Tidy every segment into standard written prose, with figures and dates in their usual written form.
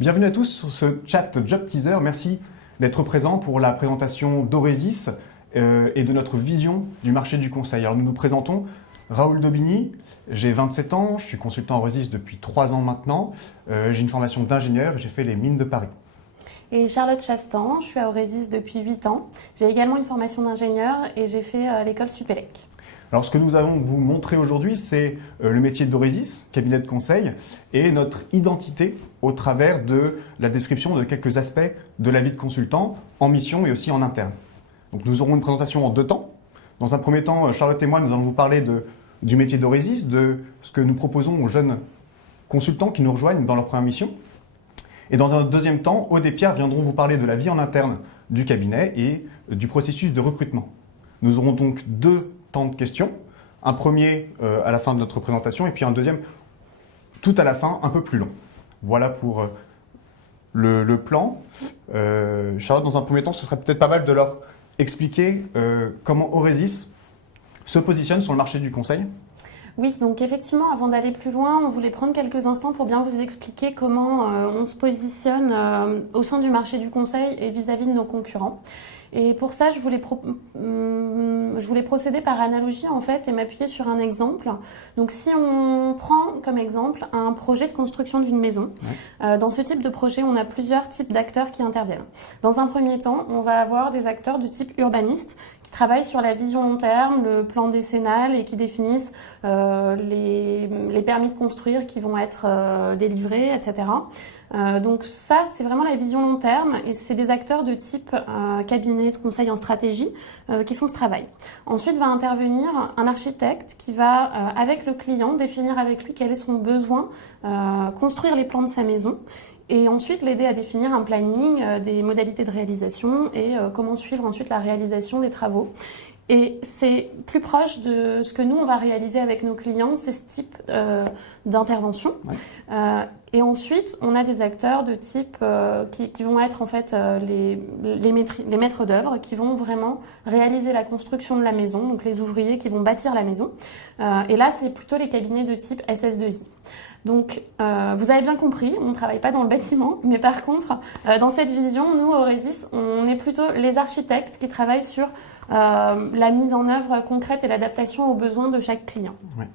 Bienvenue à tous sur ce chat Job Teaser. Merci d'être présent pour la présentation d'Oresis et de notre vision du marché du conseil. Alors nous nous présentons Raoul Daubigny, j'ai 27 ans, je suis consultant Oresis depuis 3 ans maintenant. J'ai une formation d'ingénieur et j'ai fait les mines de Paris. Et Charlotte Chastan, je suis à Oresis depuis 8 ans. J'ai également une formation d'ingénieur et j'ai fait l'école Supélec. Alors ce que nous allons vous montrer aujourd'hui, c'est le métier d'Oresis, cabinet de conseil, et notre identité au travers de la description de quelques aspects de la vie de consultant, en mission et aussi en interne. Donc nous aurons une présentation en 2 temps. Dans un premier temps, Charlotte et moi, nous allons vous parler du métier d'Oresis, de ce que nous proposons aux jeunes consultants qui nous rejoignent dans leur première mission. Et dans un deuxième temps, Aude et Pierre viendront vous parler de la vie en interne du cabinet et du processus de recrutement. Nous aurons donc 2 temps de questions, un premier à la fin de notre présentation et puis un deuxième tout à la fin, un peu plus long. Voilà pour le plan. Charlotte, dans un premier temps, ce serait peut-être pas mal de leur expliquer comment Oresis se positionne sur le marché du conseil. Oui, donc effectivement, avant d'aller plus loin, on voulait prendre quelques instants pour bien vous expliquer comment on se positionne au sein du marché du conseil et vis-à-vis de nos concurrents. Et pour ça, je voulais procéder par analogie en fait et m'appuyer sur un exemple. Donc si on prend comme exemple un projet de construction d'une maison, dans ce type de projet, on a plusieurs types d'acteurs qui interviennent. Dans un premier temps, on va avoir des acteurs du type urbaniste qui travaillent sur la vision long terme, le plan décennal et qui définissent les permis de construire qui vont être délivrés, etc. Donc ça, c'est vraiment la vision long terme et c'est des acteurs de type cabinet de conseil en stratégie qui font ce travail. Ensuite va intervenir un architecte qui va, avec le client, définir avec lui quel est son besoin, construire les plans de sa maison et ensuite l'aider à définir un planning, des modalités de réalisation et comment suivre ensuite la réalisation des travaux. Et c'est plus proche de ce que nous, on va réaliser avec nos clients, c'est ce type d'intervention. Ouais. Et ensuite, on a des acteurs de type qui vont être en fait les maîtres d'œuvre, qui vont vraiment réaliser la construction de la maison, donc les ouvriers qui vont bâtir la maison. Et là, c'est plutôt les cabinets de type SS2I. Donc, vous avez bien compris, on ne travaille pas dans le bâtiment, mais par contre, dans cette vision, nous, au Oresis, on est plutôt les architectes qui travaillent sur la mise en œuvre concrète et l'adaptation aux besoins de chaque client. Ouais.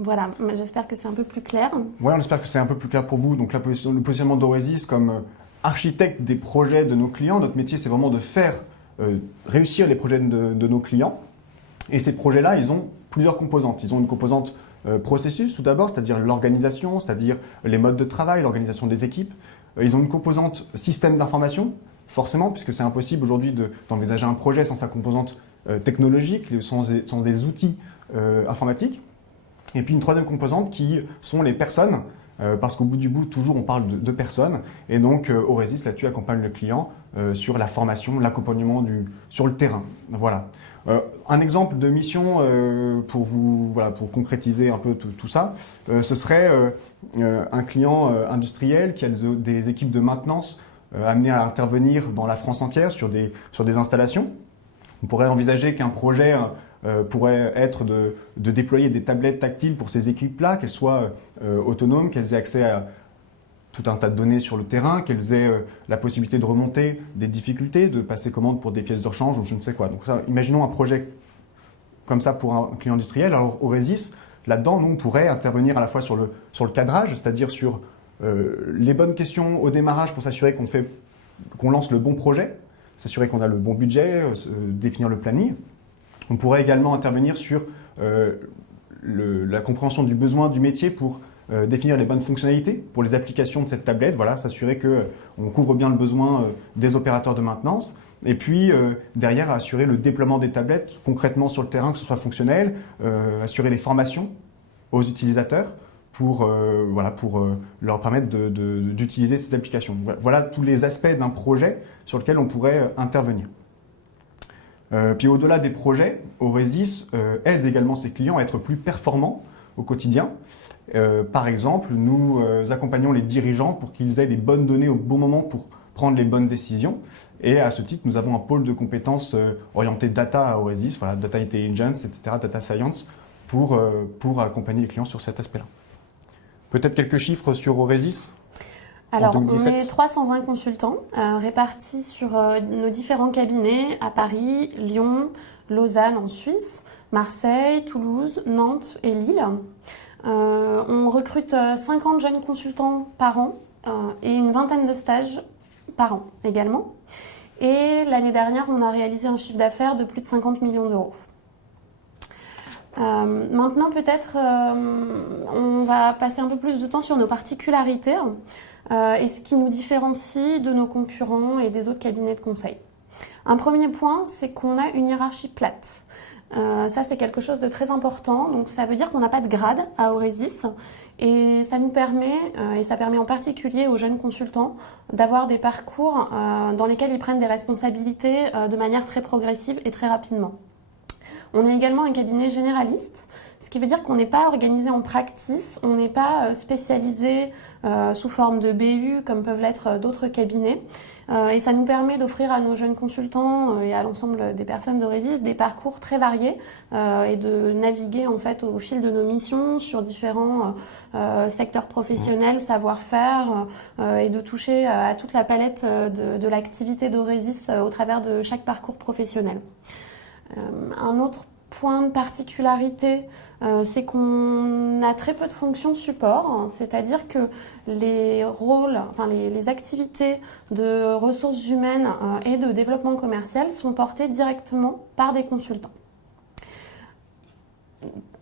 Voilà, j'espère que c'est un peu plus clair. Oui, on espère que c'est un peu plus clair pour vous. Donc, le positionnement d'Oresis comme architecte des projets de nos clients, notre métier, c'est vraiment de faire réussir les projets de nos clients. Et ces projets-là, ils ont plusieurs composantes. Ils ont une composante processus tout d'abord, c'est-à-dire l'organisation, c'est-à-dire les modes de travail, l'organisation des équipes. Ils ont une composante système d'information, forcément, puisque c'est impossible aujourd'hui d'envisager un projet sans sa composante technologique, sans des outils informatiques. Et puis une troisième composante qui sont les personnes, parce qu'au bout du bout, toujours on parle de personnes. Et donc Oresis, là-dessus, accompagne le client sur la formation, l'accompagnement sur le terrain. Voilà. Un exemple de mission pour concrétiser un peu tout ça, ce serait un client industriel qui a des équipes de maintenance amenées à intervenir dans la France entière sur des installations. On pourrait envisager qu'un projet pourrait être de déployer des tablettes tactiles pour ces équipes-là, qu'elles soient autonomes, qu'elles aient accès à tout un tas de données sur le terrain, qu'elles aient la possibilité de remonter des difficultés, de passer commande pour des pièces de rechange ou je ne sais quoi. Donc ça, imaginons un projet comme ça pour un client industriel. Alors Oresis, là-dedans, nous, on pourrait intervenir à la fois sur le cadrage, c'est-à-dire sur les bonnes questions au démarrage pour s'assurer qu'on lance le bon projet, s'assurer qu'on a le bon budget, définir le planning. On pourrait également intervenir sur la compréhension du besoin du métier pour définir les bonnes fonctionnalités pour les applications de cette tablette, voilà, s'assurer qu'on couvre bien le besoin des opérateurs de maintenance. Et puis, derrière, assurer le déploiement des tablettes concrètement sur le terrain, que ce soit fonctionnel, assurer les formations aux utilisateurs pour leur permettre d'utiliser ces applications. Voilà tous les aspects d'un projet sur lequel on pourrait intervenir. Puis au-delà des projets, Oresis aide également ses clients à être plus performants au quotidien. Par exemple, nous accompagnons les dirigeants pour qu'ils aient les bonnes données au bon moment pour prendre les bonnes décisions. Et à ce titre, nous avons un pôle de compétences orienté data à Oresis, voilà, data intelligence, etc., data science, pour accompagner les clients sur cet aspect-là. Peut-être quelques chiffres sur Oresis ? Alors, en on 2017? est 320 consultants répartis sur nos différents cabinets à Paris, Lyon, Lausanne en Suisse, Marseille, Toulouse, Nantes et Lille. On recrute 50 jeunes consultants par an et une vingtaine de stages par an également. Et l'année dernière, on a réalisé un chiffre d'affaires de plus de 50 millions d'euros. Maintenant, peut-être, on va passer un peu plus de temps sur nos particularités et ce qui nous différencie de nos concurrents et des autres cabinets de conseil. Un premier point, c'est qu'on a une hiérarchie plate. Ça, c'est quelque chose de très important. Donc, ça veut dire qu'on n'a pas de grade à Aurezis. Et ça nous permet, et ça permet en particulier aux jeunes consultants, d'avoir des parcours dans lesquels ils prennent des responsabilités de manière très progressive et très rapidement. On est également un cabinet généraliste, ce qui veut dire qu'on n'est pas organisé en practice, on n'est pas spécialisé sous forme de BU comme peuvent l'être d'autres cabinets. Et ça nous permet d'offrir à nos jeunes consultants et à l'ensemble des personnes d'Aurezis des parcours très variés et de naviguer en fait au fil de nos missions sur différents secteurs professionnels, savoir-faire et de toucher à toute la palette de l'activité d'Aurezis au travers de chaque parcours professionnel. Un autre point de particularité, c'est qu'on a très peu de fonctions support, c'est-à-dire que les rôles, enfin les activités de ressources humaines et de développement commercial sont portées directement par des consultants.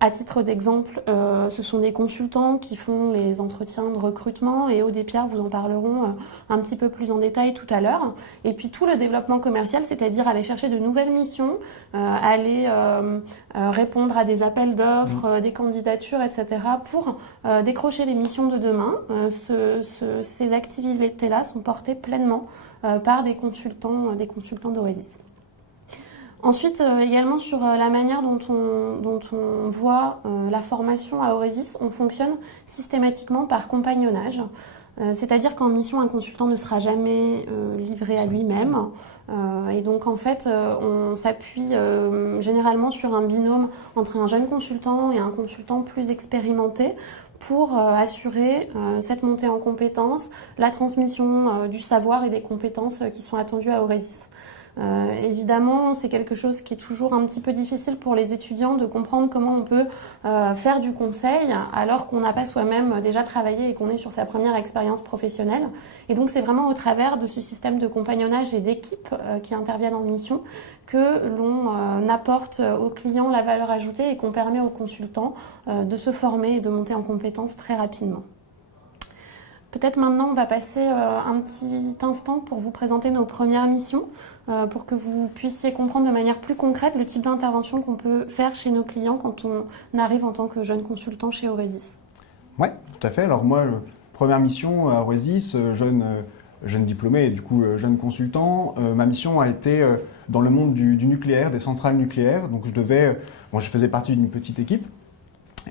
À titre d'exemple, ce sont des consultants qui font les entretiens de recrutement et Aude et Pierre vous en parleront un petit peu plus en détail tout à l'heure. Et puis tout le développement commercial, c'est-à-dire aller chercher de nouvelles missions, aller répondre à des appels d'offres, des candidatures, etc. pour décrocher les missions de demain. Ces activités-là sont portées pleinement par des consultants d'Aurezis. Ensuite, également sur la manière dont on voit la formation à Aurezis, on fonctionne systématiquement par compagnonnage. C'est-à-dire qu'en mission, un consultant ne sera jamais livré à lui-même. Et donc, en fait, on s'appuie généralement sur un binôme entre un jeune consultant et un consultant plus expérimenté pour assurer cette montée en compétences, la transmission du savoir et des compétences qui sont attendues à Aurezis. Évidemment, c'est quelque chose qui est toujours un petit peu difficile pour les étudiants de comprendre comment on peut faire du conseil alors qu'on n'a pas soi-même déjà travaillé et qu'on est sur sa première expérience professionnelle. Et donc, c'est vraiment au travers de ce système de compagnonnage et d'équipes qui interviennent en mission que l'on apporte aux clients la valeur ajoutée et qu'on permet aux consultants de se former et de monter en compétences très rapidement. Peut-être maintenant, on va passer un petit instant pour vous présenter nos premières missions, pour que vous puissiez comprendre de manière plus concrète le type d'intervention qu'on peut faire chez nos clients quand on arrive en tant que jeune consultant chez Aurezis. Oui, tout à fait. Alors moi, première mission à Aurezis, jeune diplômé et du coup jeune consultant, ma mission a été dans le monde du nucléaire, des centrales nucléaires. Donc je faisais partie d'une petite équipe.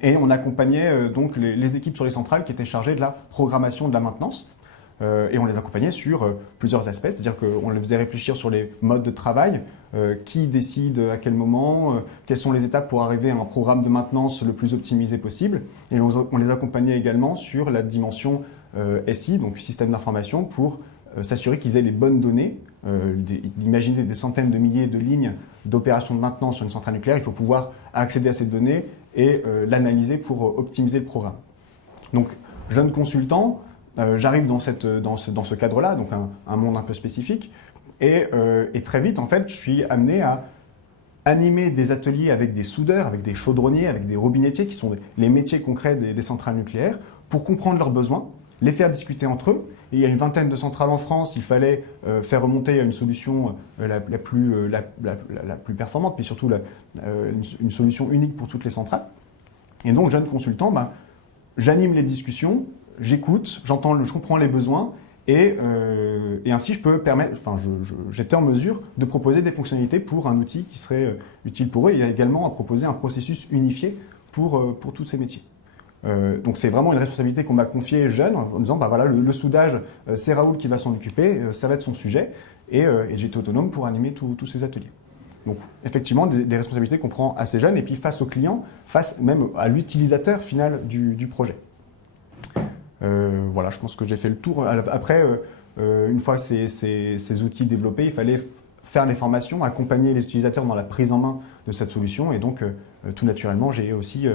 Et on accompagnait donc les équipes sur les centrales qui étaient chargées de la programmation de la maintenance. Et on les accompagnait sur plusieurs aspects, c'est-à-dire qu'on les faisait réfléchir sur les modes de travail, qui décide à quel moment, quelles sont les étapes pour arriver à un programme de maintenance le plus optimisé possible. Et on les accompagnait également sur la dimension SI, donc système d'information, pour s'assurer qu'ils aient les bonnes données. Imaginez des centaines de milliers de lignes d'opérations de maintenance sur une centrale nucléaire, il faut pouvoir accéder à ces données et l'analyser pour optimiser le programme. Donc, jeune consultant, j'arrive dans ce cadre-là, donc un monde un peu spécifique, et très vite, en fait, je suis amené à animer des ateliers avec des soudeurs, avec des chaudronniers, avec des robinettiers, qui sont les métiers concrets des centrales nucléaires, pour comprendre leurs besoins, les faire discuter entre eux. Et il y a une vingtaine de centrales en France, il fallait faire remonter une solution la plus performante, mais surtout une solution unique pour toutes les centrales. Et donc, jeune consultant, j'anime les discussions, j'écoute, je comprends les besoins, et ainsi je peux j'étais en mesure de proposer des fonctionnalités pour un outil qui serait utile pour eux. Il y a également à proposer un processus unifié pour tous ces métiers. Donc c'est vraiment une responsabilité qu'on m'a confiée jeune en disant voilà, le soudage, c'est Raoul qui va s'en occuper, ça va être son sujet, et j'étais autonome pour animer tous ces ateliers. Donc effectivement des responsabilités qu'on prend assez jeune, et puis face au client, face même à l'utilisateur final du projet. Voilà, je pense que j'ai fait le tour. Après, une fois ces outils développés, il fallait faire les formations, accompagner les utilisateurs dans la prise en main de cette solution. Et donc, tout naturellement, j'ai aussi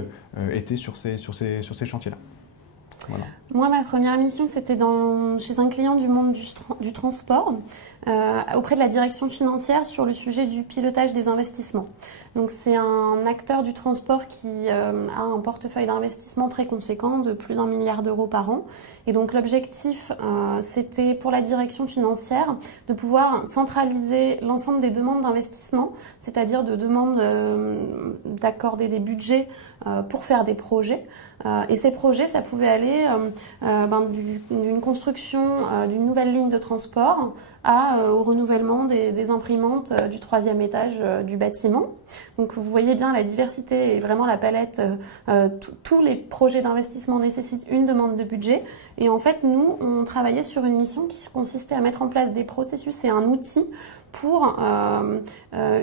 été sur ces chantiers-là. Voilà. Moi, ma première mission, c'était chez un client du monde du transport, auprès de la direction financière sur le sujet du pilotage des investissements. Donc, c'est un acteur du transport qui a un portefeuille d'investissement très conséquent de plus d'1 milliard d'euros par an. Et donc, l'objectif, c'était pour la direction financière de pouvoir centraliser l'ensemble des demandes d'investissement, c'est-à-dire de demandes d'accorder des budgets pour faire des projets. Et ces projets, ça pouvait aller d'une construction d'une nouvelle ligne de transport au renouvellement des imprimantes du 3e étage du bâtiment. Donc vous voyez bien la diversité et vraiment la palette. Tous les projets d'investissement nécessitent une demande de budget. Et en fait, nous, on travaillait sur une mission qui consistait à mettre en place des processus et un outil pour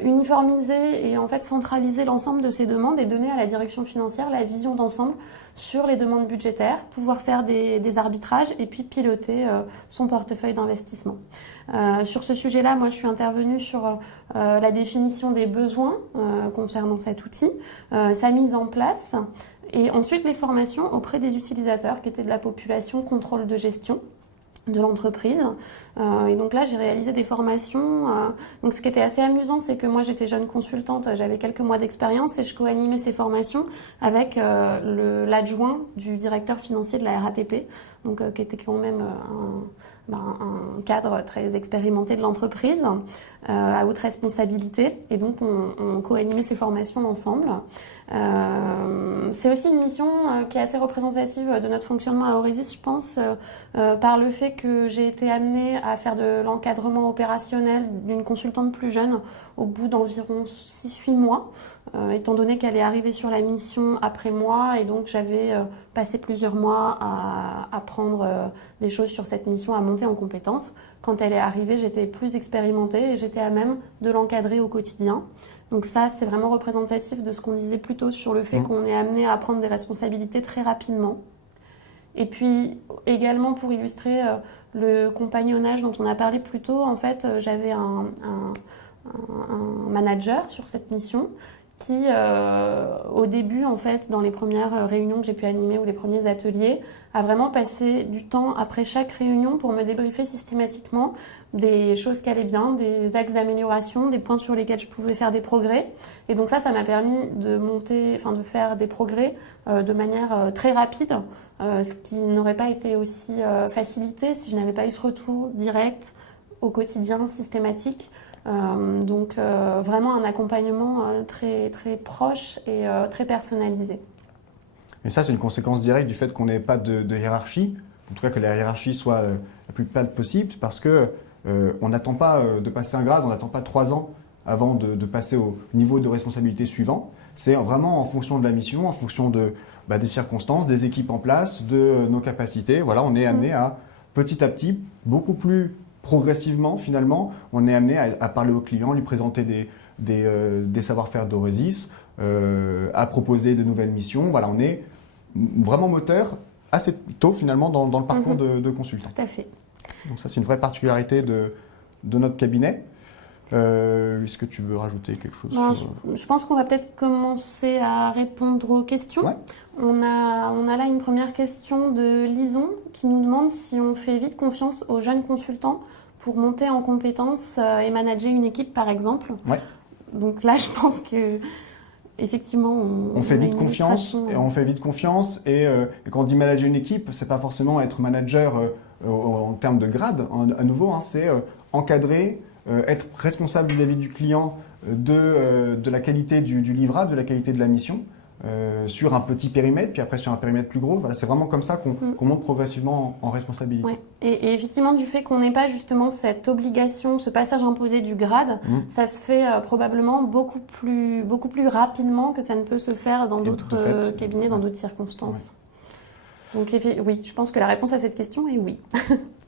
uniformiser et en fait centraliser l'ensemble de ces demandes et donner à la direction financière la vision d'ensemble sur les demandes budgétaires, pouvoir faire des arbitrages et puis piloter son portefeuille d'investissement. Sur ce sujet-là, moi je suis intervenue sur la définition des besoins concernant cet outil, sa mise en place et ensuite les formations auprès des utilisateurs qui étaient de la population contrôle de gestion de l'entreprise. Et donc là, j'ai réalisé des formations. Donc ce qui était assez amusant, c'est que moi, j'étais jeune consultante, j'avais quelques mois d'expérience et je co-animais ces formations avec l'adjoint du directeur financier de la RATP, donc qui était quand même un cadre très expérimenté de l'entreprise, à haute responsabilité. Et donc, on co-animait ces formations ensemble. C'est aussi une mission qui est assez représentative de notre fonctionnement à Aurisis, je pense, par le fait que j'ai été amenée à faire de l'encadrement opérationnel d'une consultante plus jeune au bout d'environ 6-8 mois, étant donné qu'elle est arrivée sur la mission après moi et donc j'avais passé plusieurs mois à apprendre des choses sur cette mission, à monter en compétences. Quand elle est arrivée, j'étais plus expérimentée et j'étais à même de l'encadrer au quotidien. Donc ça, c'est vraiment représentatif de ce qu'on disait plus tôt sur le fait qu'on est amené à prendre des responsabilités très rapidement. Et puis également pour illustrer le compagnonnage dont on a parlé plus tôt, en fait, j'avais un manager sur cette mission qui, au début, en fait, dans les premières réunions que j'ai pu animer ou les premiers ateliers, a vraiment passé du temps après chaque réunion pour me débriefer systématiquement des choses qui allaient bien, des axes d'amélioration, des points sur lesquels je pouvais faire des progrès. Et donc ça m'a permis de faire des progrès de manière très rapide, ce qui n'aurait pas été aussi facilité si je n'avais pas eu ce retour direct au quotidien, systématique. Donc vraiment un accompagnement très, très proche et très personnalisé. Et ça, c'est une conséquence directe du fait qu'on n'ait pas de hiérarchie, en tout cas que la hiérarchie soit la plus plate possible, parce que on n'attend pas de passer un grade, on n'attend pas 3 ans avant de passer au niveau de responsabilité suivant. C'est vraiment en fonction de la mission, en fonction des circonstances, des équipes en place, de nos capacités. Voilà, on est amené à petit, beaucoup plus progressivement finalement, on est amené à parler au client, lui présenter des savoir-faire d'Aurisis, à proposer de nouvelles missions. Voilà, on est vraiment moteur assez tôt finalement dans le parcours de consultant. Tout à fait. Donc ça, c'est une vraie particularité de notre cabinet. Est-ce que tu veux rajouter quelque chose Je pense qu'on va peut-être commencer à répondre aux questions. Ouais. On a là une première question de Lison qui nous demande si on fait vite confiance aux jeunes consultants pour monter en compétences et manager une équipe par exemple. Ouais. Donc là, je pense que effectivement, on fait vite confiance et quand on dit manager une équipe, c'est pas forcément être manager en termes de grade. À nouveau, c'est encadrer, être responsable vis-à-vis du client de la qualité du livrable, de la qualité de la mission, sur un petit périmètre, puis après sur un périmètre plus gros. Voilà, c'est vraiment comme ça qu'on monte progressivement en responsabilité. Ouais. Et effectivement, du fait qu'on n'ait pas justement cette obligation, ce passage imposé du grade, ça se fait probablement beaucoup plus rapidement que ça ne peut se faire dans d'autres cabinets, dans d'autres circonstances. Ouais. Donc oui, je pense que la réponse à cette question est oui.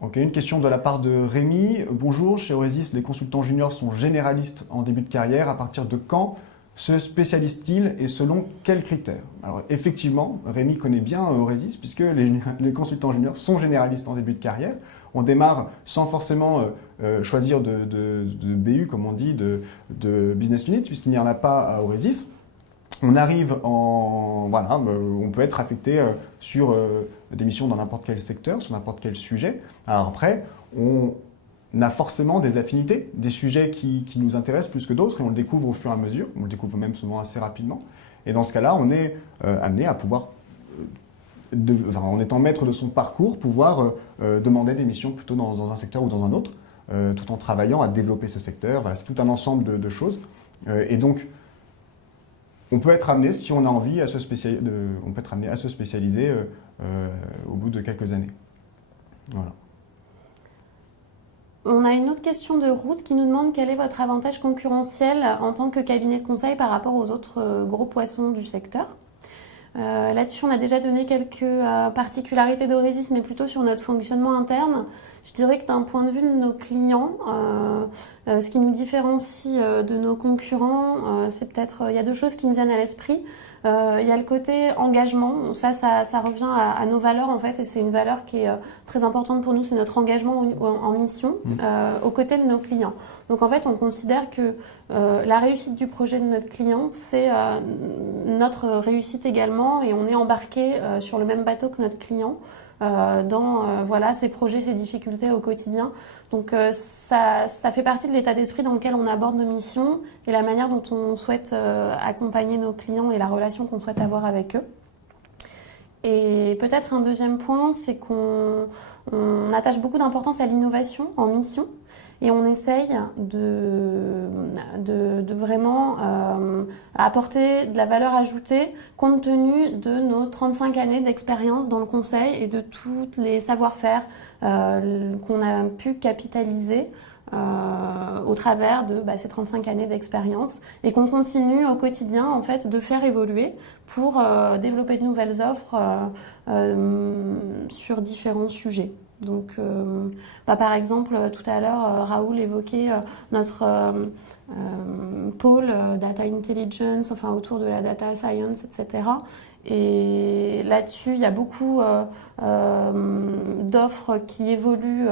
Ok, une question de la part de Rémi. Bonjour, chez Aurisis, les consultants juniors sont généralistes en début de carrière. À partir de quand se spécialise-t-il et selon quels critères? Alors effectivement, Rémi connaît bien Euresys puisque les consultants juniors sont généralistes en début de carrière. On démarre sans forcément choisir de BU, comme on dit, de business unit, puisqu'il n'y en a pas à Euresys. On arrive on peut être affecté sur des missions dans n'importe quel secteur, sur n'importe quel sujet. Alors après, on a forcément des affinités, des sujets qui nous intéressent plus que d'autres, et on le découvre au fur et à mesure, on le découvre même souvent assez rapidement. Et dans ce cas-là, on est amené à pouvoir, en étant maître de son parcours, pouvoir demander des missions plutôt dans un secteur ou dans un autre, tout en travaillant à développer ce secteur. Voilà, c'est tout un ensemble de choses. Et donc, on peut être amené, si on a envie, à se spécialiser au bout de quelques années. Voilà. On a une autre question de Ruth qui nous demande quel est votre avantage concurrentiel en tant que cabinet de conseil par rapport aux autres gros poissons du secteur. Là-dessus, on a déjà donné quelques particularités d'Euresys, mais plutôt sur notre fonctionnement interne. Je dirais que d'un point de vue de nos clients, ce qui nous différencie de nos concurrents, c'est peut-être, il y a deux choses qui me viennent à l'esprit. Il y a le côté engagement, ça revient à nos valeurs en fait, et c'est une valeur qui est très importante pour nous, c'est notre engagement en mission aux côtés de nos clients. Donc en fait, on considère que la réussite du projet de notre client, c'est notre réussite également, et on est embarqué sur le même bateau que notre client dans ses projets, ses difficultés au quotidien. Donc ça fait partie de l'état d'esprit dans lequel on aborde nos missions et la manière dont on souhaite accompagner nos clients et la relation qu'on souhaite avoir avec eux. Et peut-être un deuxième point, c'est qu'on attache beaucoup d'importance à l'innovation en mission et on essaye de vraiment apporter de la valeur ajoutée compte tenu de nos 35 années d'expérience dans le conseil et de tous les savoir-faire qu'on a pu capitaliser au travers de ces 35 années d'expérience et qu'on continue au quotidien en fait de faire évoluer pour développer de nouvelles offres sur différents sujets. Donc, par exemple, tout à l'heure, Raoul évoquait notre pôle Data Intelligence, autour de la Data Science, etc. Et là-dessus, il y a beaucoup d'offres qui évoluent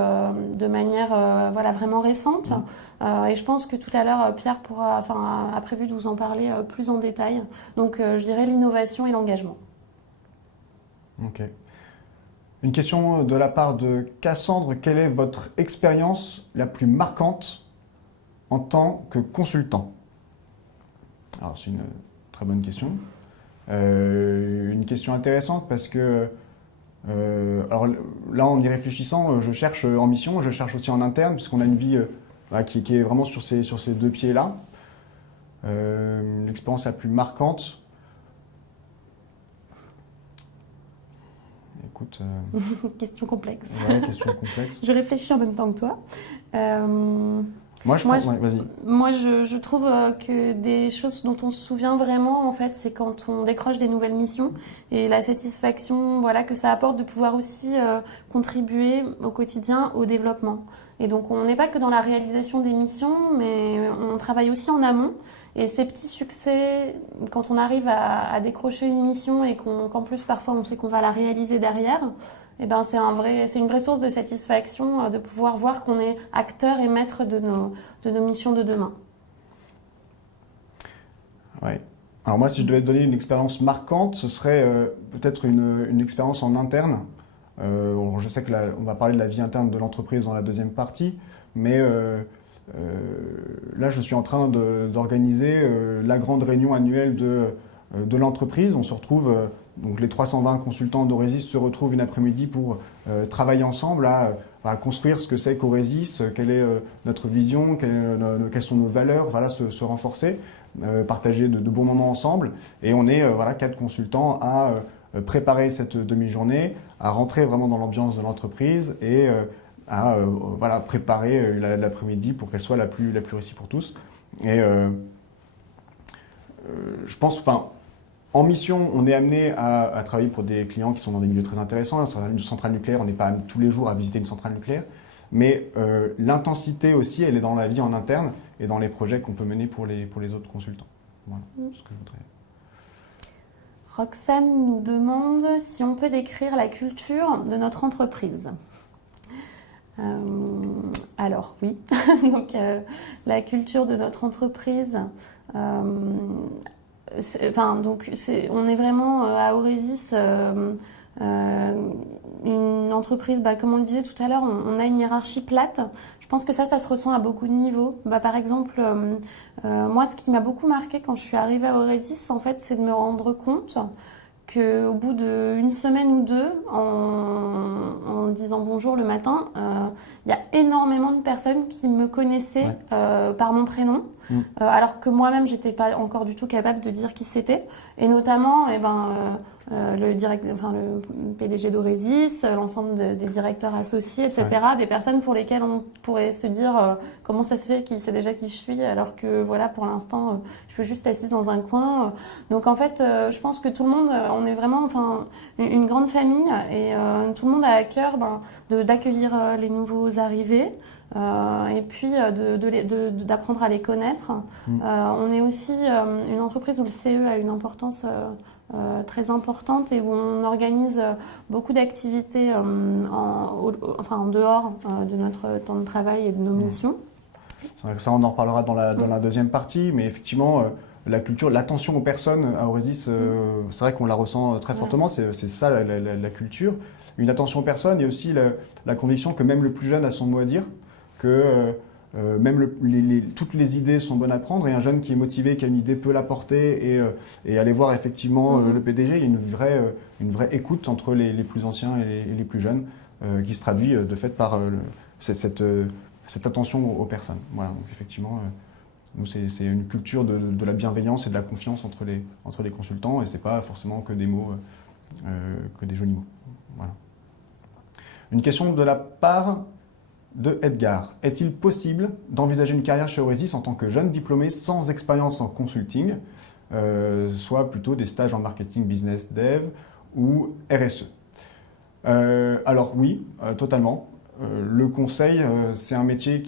de manière vraiment récente. Et je pense que tout à l'heure, Pierre a prévu de vous en parler plus en détail. Donc, je dirais l'innovation et l'engagement. Ok. Une question de la part de Cassandre. Quelle est votre expérience la plus marquante en tant que consultant? Alors, c'est une très bonne question. Une question intéressante parce que, alors là, en y réfléchissant, je cherche en mission, je cherche aussi en interne, puisqu'on a une vie qui est vraiment sur ces deux pieds-là. L'expérience la plus marquante. Écoute, question complexe. Ouais, question complexe. Je réfléchis en même temps que toi. Vas-y. Je trouve que des choses dont on se souvient vraiment, en fait, c'est quand on décroche des nouvelles missions et la satisfaction que ça apporte de pouvoir aussi contribuer au quotidien au développement. Et donc, on n'est pas que dans la réalisation des missions, mais on travaille aussi en amont. Et ces petits succès, quand on arrive à décrocher une mission et qu'en plus, parfois, on sait qu'on va la réaliser derrière, c'est une vraie source de satisfaction de pouvoir voir qu'on est acteur et maître de nos missions de demain. Ouais. Alors moi, si je devais te donner une expérience marquante, ce serait peut-être une expérience en interne. Je sais que on va parler de la vie interne de l'entreprise dans la deuxième partie, mais là, je suis en train d'organiser la grande réunion annuelle de l'entreprise. On se retrouve, donc les 320 consultants d'Euresys se retrouvent une après-midi pour travailler ensemble à construire ce que c'est qu'Euresys, quelle est notre vision, quelles sont nos valeurs, se renforcer, partager de bons moments ensemble. Et on est 4 consultants à préparer cette demi-journée, à rentrer vraiment dans l'ambiance de l'entreprise et à préparer l'après-midi pour qu'elle soit la plus réussie pour tous. Et je pense, en mission, on est amené à travailler pour des clients qui sont dans des milieux très intéressants. Une centrale nucléaire, on n'est pas tous les jours à visiter une centrale nucléaire. Mais l'intensité aussi, elle est dans la vie en interne et dans les projets qu'on peut mener pour les autres consultants. Voilà ce que je voudrais. Roxane nous demande si on peut décrire la culture de notre entreprise. Alors oui, donc la culture de notre entreprise, on est vraiment à Auresis une entreprise, comme on le disait tout à l'heure, on a une hiérarchie plate. Je pense que ça se ressent à beaucoup de niveaux. Par exemple, moi, ce qui m'a beaucoup marqué quand je suis arrivée à Auresis, en fait, c'est de me rendre compte qu'au bout d'une semaine ou deux, en disant bonjour le matin, il y a énormément de personnes qui me connaissaient par mon prénom, alors que moi-même, j'étais pas encore du tout capable de dire qui c'était. Et notamment, le PDG d'Auresis, l'ensemble des directeurs associés, etc. Des personnes pour lesquelles on pourrait se dire comment ça se fait qu'il sait déjà qui je suis, alors que voilà, pour l'instant, je suis juste assise dans un coin. Donc en fait, je pense que tout le monde, on est vraiment une grande famille et tout le monde a à cœur d'accueillir les nouveaux arrivés. Et puis d'apprendre à les connaître. On est aussi une entreprise où le CE a une importance très importante et où on organise beaucoup d'activités en dehors de notre temps de travail et de nos missions. C'est vrai que ça, on en reparlera dans la deuxième partie, mais effectivement, la culture, l'attention aux personnes à Auresis, c'est vrai qu'on la ressent très fortement, c'est ça la culture. Une attention aux personnes et aussi la conviction que même le plus jeune a son mot à dire, que même toutes les idées sont bonnes à prendre et un jeune qui est motivé, qui a une idée peut la porter et aller voir effectivement le PDG. Il y a une vraie écoute entre les plus anciens et les plus jeunes qui se traduit de fait par cette attention aux personnes. Voilà, donc effectivement, nous c'est une culture de la bienveillance et de la confiance entre les consultants et c'est pas forcément que des mots, que des jolis mots. Voilà. Une question de la part de Edgar. Est-il possible d'envisager une carrière chez Auresis en tant que jeune diplômé sans expérience en consulting, soit plutôt des stages en marketing, business, dev ou RSE? Alors oui, totalement. Le conseil, c'est un métier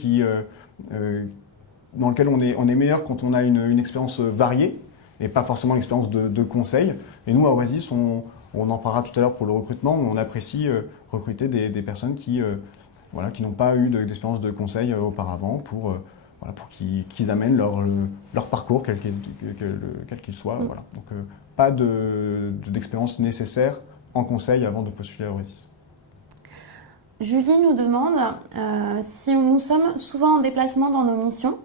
dans lequel on est meilleur quand on a une expérience variée et pas forcément l'expérience de conseil. Et nous, à Auresis, on en parlera tout à l'heure pour le recrutement, on apprécie recruter des personnes qui n'ont pas eu d'expérience de conseil auparavant pour qu'ils amènent leur parcours, quel qu'il soit. Voilà. Donc, pas d'expérience nécessaire en conseil avant de postuler à Auresis. Julie nous demande si nous sommes souvent en déplacement dans nos missions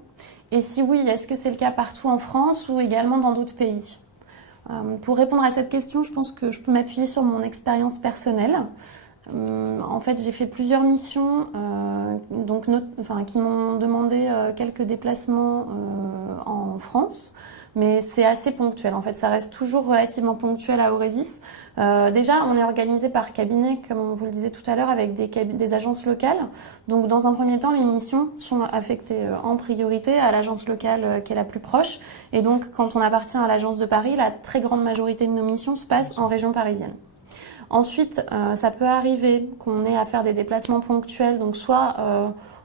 et si oui, est-ce que c'est le cas partout en France ou également dans d'autres pays? Pour répondre à cette question, je pense que je peux m'appuyer sur mon expérience personnelle. En fait, j'ai fait plusieurs missions qui m'ont demandé quelques déplacements en France, mais c'est assez ponctuel. En fait, ça reste toujours relativement ponctuel à Auresis. Déjà, on est organisé par cabinet, comme on vous le disait tout à l'heure, avec des agences locales. Donc, dans un premier temps, les missions sont affectées en priorité à l'agence locale qui est la plus proche. Et donc, quand on appartient à l'agence de Paris, la très grande majorité de nos missions se passent en région parisienne. Ensuite, ça peut arriver qu'on ait à faire des déplacements ponctuels, donc soit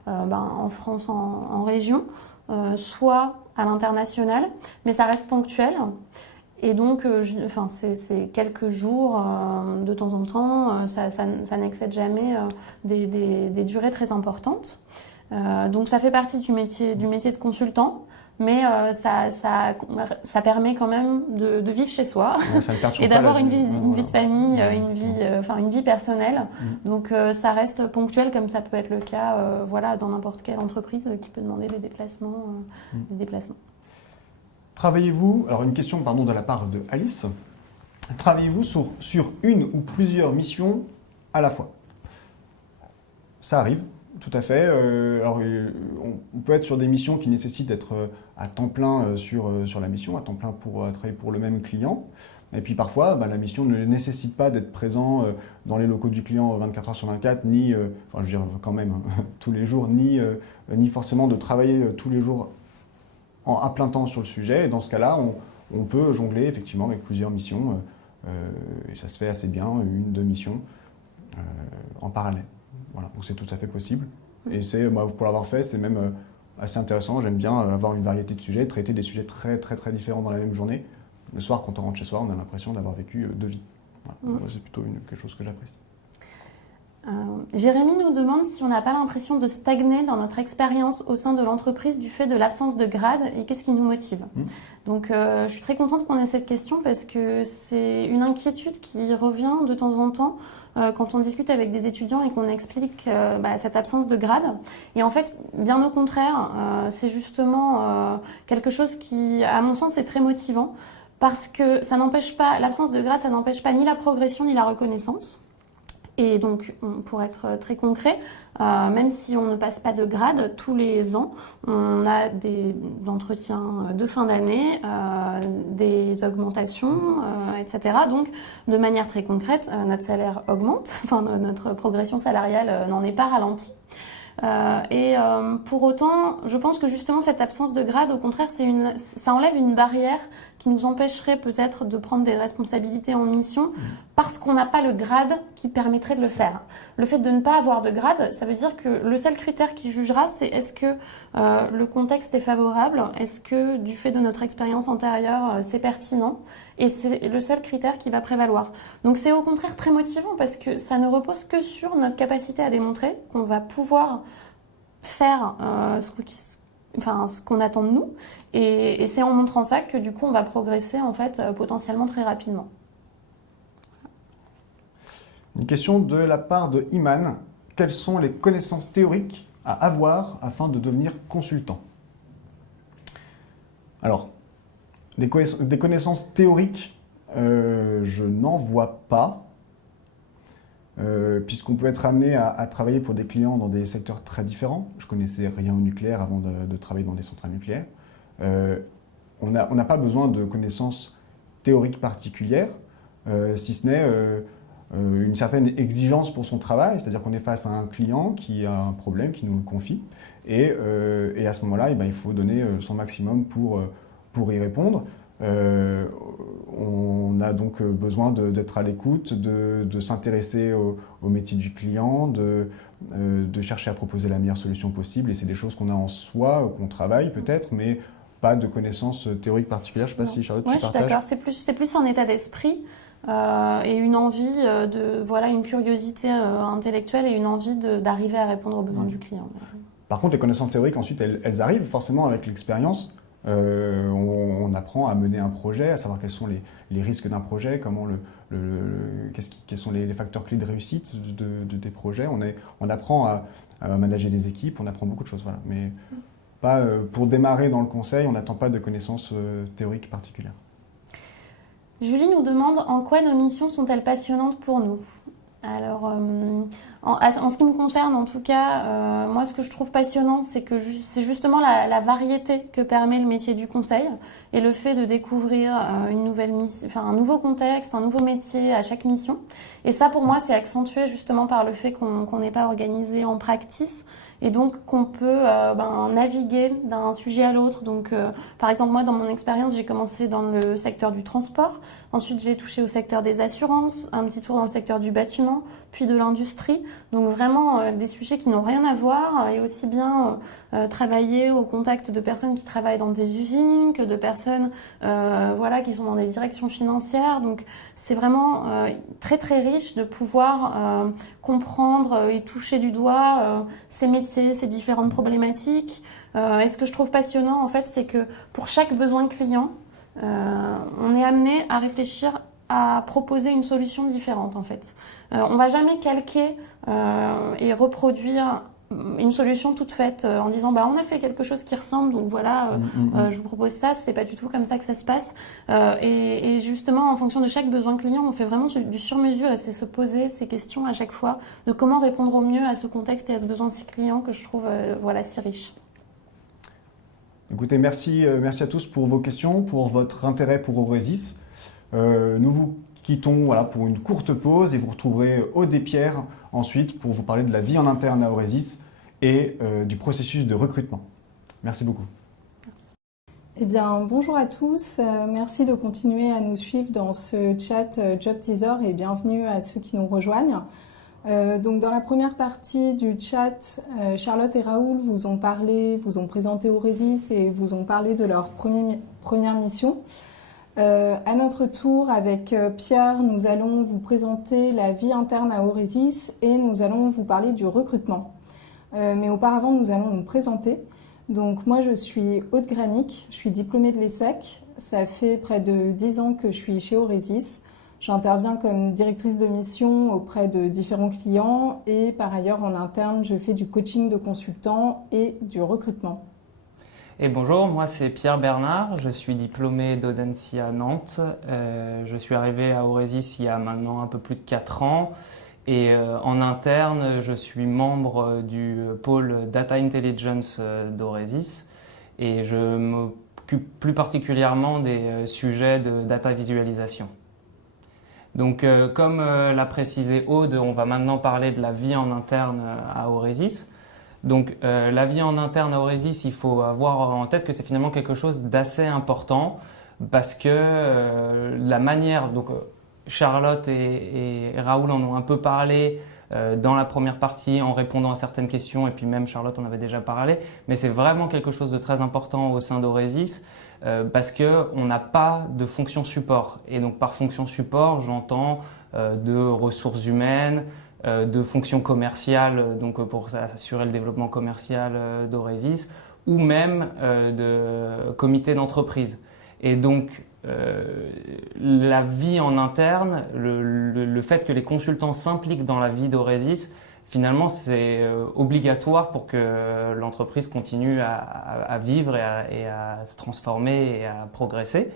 en France en région, soit à l'international, mais ça reste ponctuel. Et donc, c'est quelques jours de temps en temps, ça n'excède jamais des durées très importantes. Donc, ça fait partie du métier de consultant. Mais ça permet quand même de vivre chez soi et d'avoir une vie de famille, une vie personnelle. Donc ça reste ponctuel comme ça peut être le cas dans n'importe quelle entreprise qui peut demander des déplacements. Travaillez-vous, alors une question de la part de Alice, travaillez-vous sur une ou plusieurs missions à la fois? Ça arrive. Tout à fait. On peut être sur des missions qui nécessitent d'être à temps plein sur la mission, à temps plein pour travailler pour le même client. Et puis parfois, la mission ne nécessite pas d'être présent dans les locaux du client 24 heures sur 24, ni, quand même, tous les jours, ni forcément de travailler tous les jours à plein temps sur le sujet. Et dans ce cas-là, on peut jongler effectivement avec plusieurs missions. Et ça se fait assez bien, une, deux missions en parallèle. Voilà, donc c'est tout à fait possible. Et pour l'avoir fait, c'est même assez intéressant. J'aime bien avoir une variété de sujets, traiter des sujets très très très différents dans la même journée. Le soir, quand on rentre chez soi, on a l'impression d'avoir vécu 2 vies. Voilà. C'est plutôt quelque chose que j'apprécie. Jérémy nous demande si on n'a pas l'impression de stagner dans notre expérience au sein de l'entreprise du fait de l'absence de grade et qu'est-ce qui nous motive. Donc je suis très contente qu'on ait cette question parce que c'est une inquiétude qui revient de temps en temps quand on discute avec des étudiants et qu'on explique cette absence de grade. Et en fait, bien au contraire, c'est justement quelque chose qui, à mon sens, est très motivant parce que ça n'empêche pas, l'absence de grade, ça n'empêche pas ni la progression ni la reconnaissance. Et donc, pour être très concret, même si on ne passe pas de grade, tous les ans, on a des entretiens de fin d'année, des augmentations, etc. Donc, de manière très concrète, notre salaire augmente, enfin, notre progression salariale n'en est pas ralentie. Pour autant, je pense que justement cette absence de grade, au contraire, ça enlève une barrière qui nous empêcherait peut-être de prendre des responsabilités en mission parce qu'on n'a pas le grade qui permettrait de le faire. Le fait de ne pas avoir de grade, ça veut dire que le seul critère qui jugera, c'est est-ce que le contexte est favorable, est-ce que du fait de notre expérience antérieure, c'est pertinent, et c'est le seul critère qui va prévaloir. Donc c'est au contraire très motivant parce que ça ne repose que sur notre capacité à démontrer qu'on va pouvoir faire ce qu'on attend de nous, et c'est en montrant ça que du coup on va progresser en fait potentiellement très rapidement. Une question de la part de Iman. Quelles sont les connaissances théoriques à avoir afin de devenir consultant? Alors, des connaissances théoriques, je n'en vois pas, puisqu'on peut être amené à travailler pour des clients dans des secteurs très différents. Je connaissais rien au nucléaire avant de travailler dans des centrales nucléaires. On n'a pas besoin de connaissances théoriques particulières, si ce n'est une certaine exigence pour son travail, c'est-à-dire qu'on est face à un client qui a un problème, qui nous le confie, et à ce moment-là, il faut donner son maximum pour y répondre. On a donc besoin d'être à l'écoute, de s'intéresser au métier du client, de chercher à proposer la meilleure solution possible, et c'est des choses qu'on a en soi, qu'on travaille peut-être, mais pas de connaissances théoriques particulières. Je ne sais pas si Charlotte, tu partages. Je suis d'accord, c'est plus un état d'esprit et une envie une curiosité intellectuelle et une envie d'arriver à répondre aux besoins du client. Par contre, les connaissances théoriques, ensuite, elles arrivent forcément avec l'expérience. On apprend à mener un projet, à savoir quels sont les risques d'un projet, comment quels sont les facteurs clés de réussite des projets. On apprend à manager des équipes, on apprend beaucoup de choses. Voilà. Mais pas, pour démarrer dans le conseil, on n'attend pas de connaissances théoriques particulières. Julie nous demande en quoi nos missions sont-elles passionnantes pour nous. Alors, en ce qui me concerne, en tout cas, moi, ce que je trouve passionnant, c'est que c'est justement la variété que permet le métier du conseil et le fait de découvrir un nouveau contexte, un nouveau métier à chaque mission. Et ça, pour moi, c'est accentué justement par le fait qu'on n'est pas organisé en practice et donc qu'on peut naviguer d'un sujet à l'autre. Donc, par exemple, moi, dans mon expérience, j'ai commencé dans le secteur du transport. Ensuite, j'ai touché au secteur des assurances, un petit tour dans le secteur du bâtiment, puis de l'industrie. Donc vraiment des sujets qui n'ont rien à voir et aussi bien travailler au contact de personnes qui travaillent dans des usines que de personnes qui sont dans des directions financières. Donc c'est vraiment très très riche de pouvoir comprendre et toucher du doigt ces métiers, ces différentes problématiques. Et ce que je trouve passionnant en fait, c'est que pour chaque besoin client, on est amené à réfléchir à proposer une solution différente en fait. On va jamais calquer et reproduire une solution toute faite en disant on a fait quelque chose qui ressemble donc voilà je vous propose ça. C'est pas du tout comme ça que ça se passe et justement en fonction de chaque besoin client on fait vraiment du sur-mesure et c'est se poser ces questions à chaque fois de comment répondre au mieux à ce contexte et à ce besoin de ces clients que je trouve si riche. Écoutez, merci à tous pour vos questions, pour votre intérêt pour Aurezis. Nous vous quittons pour une courte pause et vous retrouverez Aude et Pierre ensuite pour vous parler de la vie en interne à Aurezis et du processus de recrutement. Merci beaucoup. Merci. Eh bien, bonjour à tous. Merci de continuer à nous suivre dans ce chat Job Teaser et bienvenue à ceux qui nous rejoignent. Donc dans la première partie du chat, Charlotte et Raoul vous ont présenté Aurezis et vous ont parlé de leur première mission. À notre tour, avec Pierre, nous allons vous présenter la vie interne à Aurezis et nous allons vous parler du recrutement. Mais auparavant, nous allons nous présenter. Donc moi, je suis Aude Granic, je suis diplômée de l'ESSEC. Ça fait près de 10 ans que je suis chez Aurezis. J'interviens comme directrice de mission auprès de différents clients et par ailleurs en interne, je fais du coaching de consultants et du recrutement. Et bonjour, moi c'est Pierre Bernard, je suis diplômé d'Audencia à Nantes. Je suis arrivé à Aurezis il y a maintenant un peu plus de 4 ans et en interne, je suis membre du pôle Data Intelligence d'Aurezis et je m'occupe plus particulièrement des sujets de data visualisation. Donc comme l'a précisé Aude, on va maintenant parler de la vie en interne à Aurezis. Donc la vie en interne à Aurezis, il faut avoir en tête que c'est finalement quelque chose d'assez important parce que la manière, donc Charlotte et Raoul en ont un peu parlé dans la première partie en répondant à certaines questions et puis même Charlotte en avait déjà parlé, mais c'est vraiment quelque chose de très important au sein d'Aurezis parce qu'on n'a pas de fonction support et donc par fonction support j'entends de ressources humaines, de fonctions commerciales, donc pour assurer le développement commercial d'Aurezis, ou même de comité d'entreprise. Et donc, la vie en interne, le fait que les consultants s'impliquent dans la vie d'Aurezis, finalement, c'est obligatoire pour que l'entreprise continue à vivre et à se transformer et à progresser.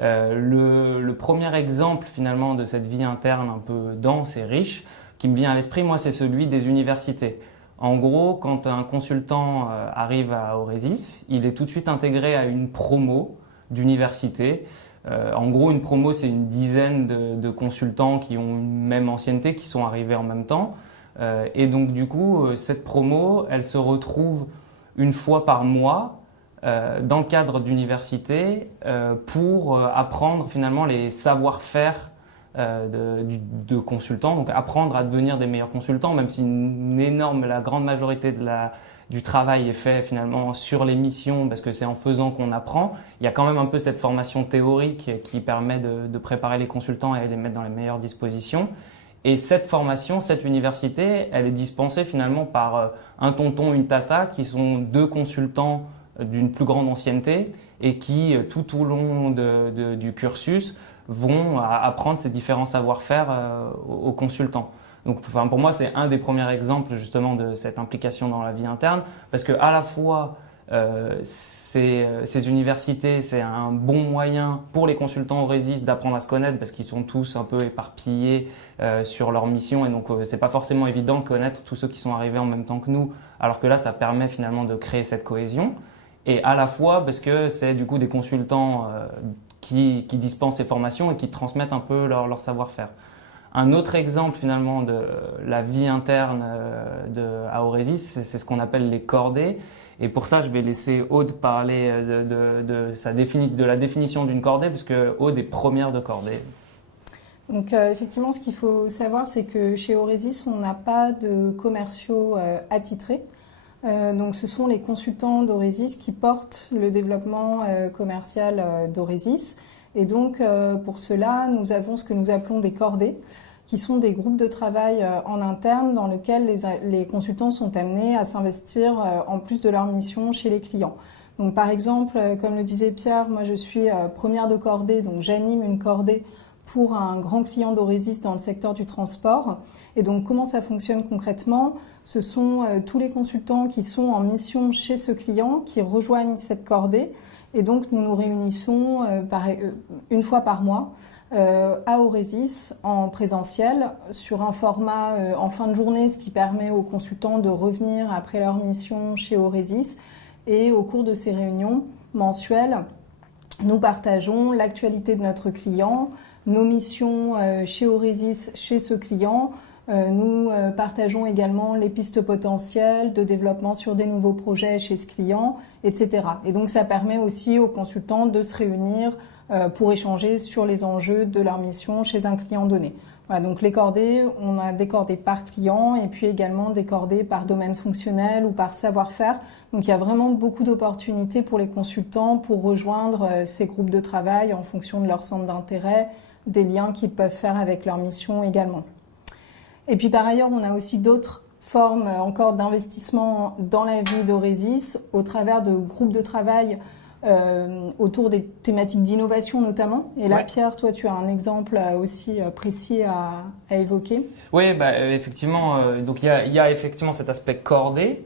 Le premier exemple, finalement, de cette vie interne un peu dense et riche, qui me vient à l'esprit, moi, c'est celui des universités. En gros, quand un consultant arrive à Aurezis, il est tout de suite intégré à une promo d'université. En gros, une promo, c'est une dizaine de consultants qui ont une même ancienneté, qui sont arrivés en même temps. Et donc, du coup, cette promo, elle se retrouve une fois par mois dans le cadre d'université pour apprendre finalement les savoir-faire de consultants, donc apprendre à devenir des meilleurs consultants, même si la grande majorité du travail est fait finalement sur les missions, parce que c'est en faisant qu'on apprend. Il y a quand même un peu cette formation théorique qui permet de préparer les consultants et les mettre dans les meilleures dispositions. Et cette formation, cette université, elle est dispensée finalement par un tonton, une tata, qui sont 2 consultants d'une plus grande ancienneté et qui, tout au long du cursus, vont apprendre ces différents savoir-faire aux consultants. Donc, pour moi, c'est un des premiers exemples justement de cette implication dans la vie interne, parce que à la fois ces universités, c'est un bon moyen pour les consultants Aurezis d'apprendre à se connaître, parce qu'ils sont tous un peu éparpillés sur leur mission, et donc c'est pas forcément évident de connaître tous ceux qui sont arrivés en même temps que nous, alors que là, ça permet finalement de créer cette cohésion. Et à la fois parce que c'est du coup des consultants qui dispensent ces formations et qui transmettent un peu leur savoir-faire. Un autre exemple finalement de la vie interne à Aurezis, c'est ce qu'on appelle les cordées. Et pour ça, je vais laisser Aude parler de la définition d'une cordée, puisque Aude est première de cordée. Donc effectivement, ce qu'il faut savoir, c'est que chez Aurezis, on n'a pas de commerciaux attitrés. Donc ce sont les consultants d'Aurezis qui portent le développement commercial d'Aurezis. Et donc pour cela, nous avons ce que nous appelons des cordées, qui sont des groupes de travail en interne dans lesquels les consultants sont amenés à s'investir en plus de leur mission chez les clients. Donc par exemple, comme le disait Pierre, moi je suis première de cordée, donc j'anime une cordée pour un grand client d'Aurezis dans le secteur du transport. Et donc comment ça fonctionne concrètement ? Ce sont tous les consultants qui sont en mission chez ce client qui rejoignent cette cordée. Et donc nous nous réunissons une fois par mois à Aurezis en présentiel sur un format en fin de journée, ce qui permet aux consultants de revenir après leur mission chez Aurezis. Et au cours de ces réunions mensuelles, nous partageons l'actualité de notre client, nos missions chez Aurezis, chez ce client. Nous partageons également les pistes potentielles de développement sur des nouveaux projets chez ce client, etc. Et donc ça permet aussi aux consultants de se réunir pour échanger sur les enjeux de leur mission chez un client donné. Voilà, donc les cordées, on a des cordées par client et puis également des cordées par domaine fonctionnel ou par savoir-faire. Donc il y a vraiment beaucoup d'opportunités pour les consultants pour rejoindre ces groupes de travail en fonction de leur centre d'intérêt, des liens qu'ils peuvent faire avec leur mission également. Et puis par ailleurs, on a aussi d'autres formes encore d'investissement dans la vie d'Oresis au travers de groupes de travail autour des thématiques d'innovation notamment. Et là, Ouais. Pierre, toi, tu as un exemple aussi précis à évoquer. Oui, effectivement. Donc il y a effectivement cet aspect cordé.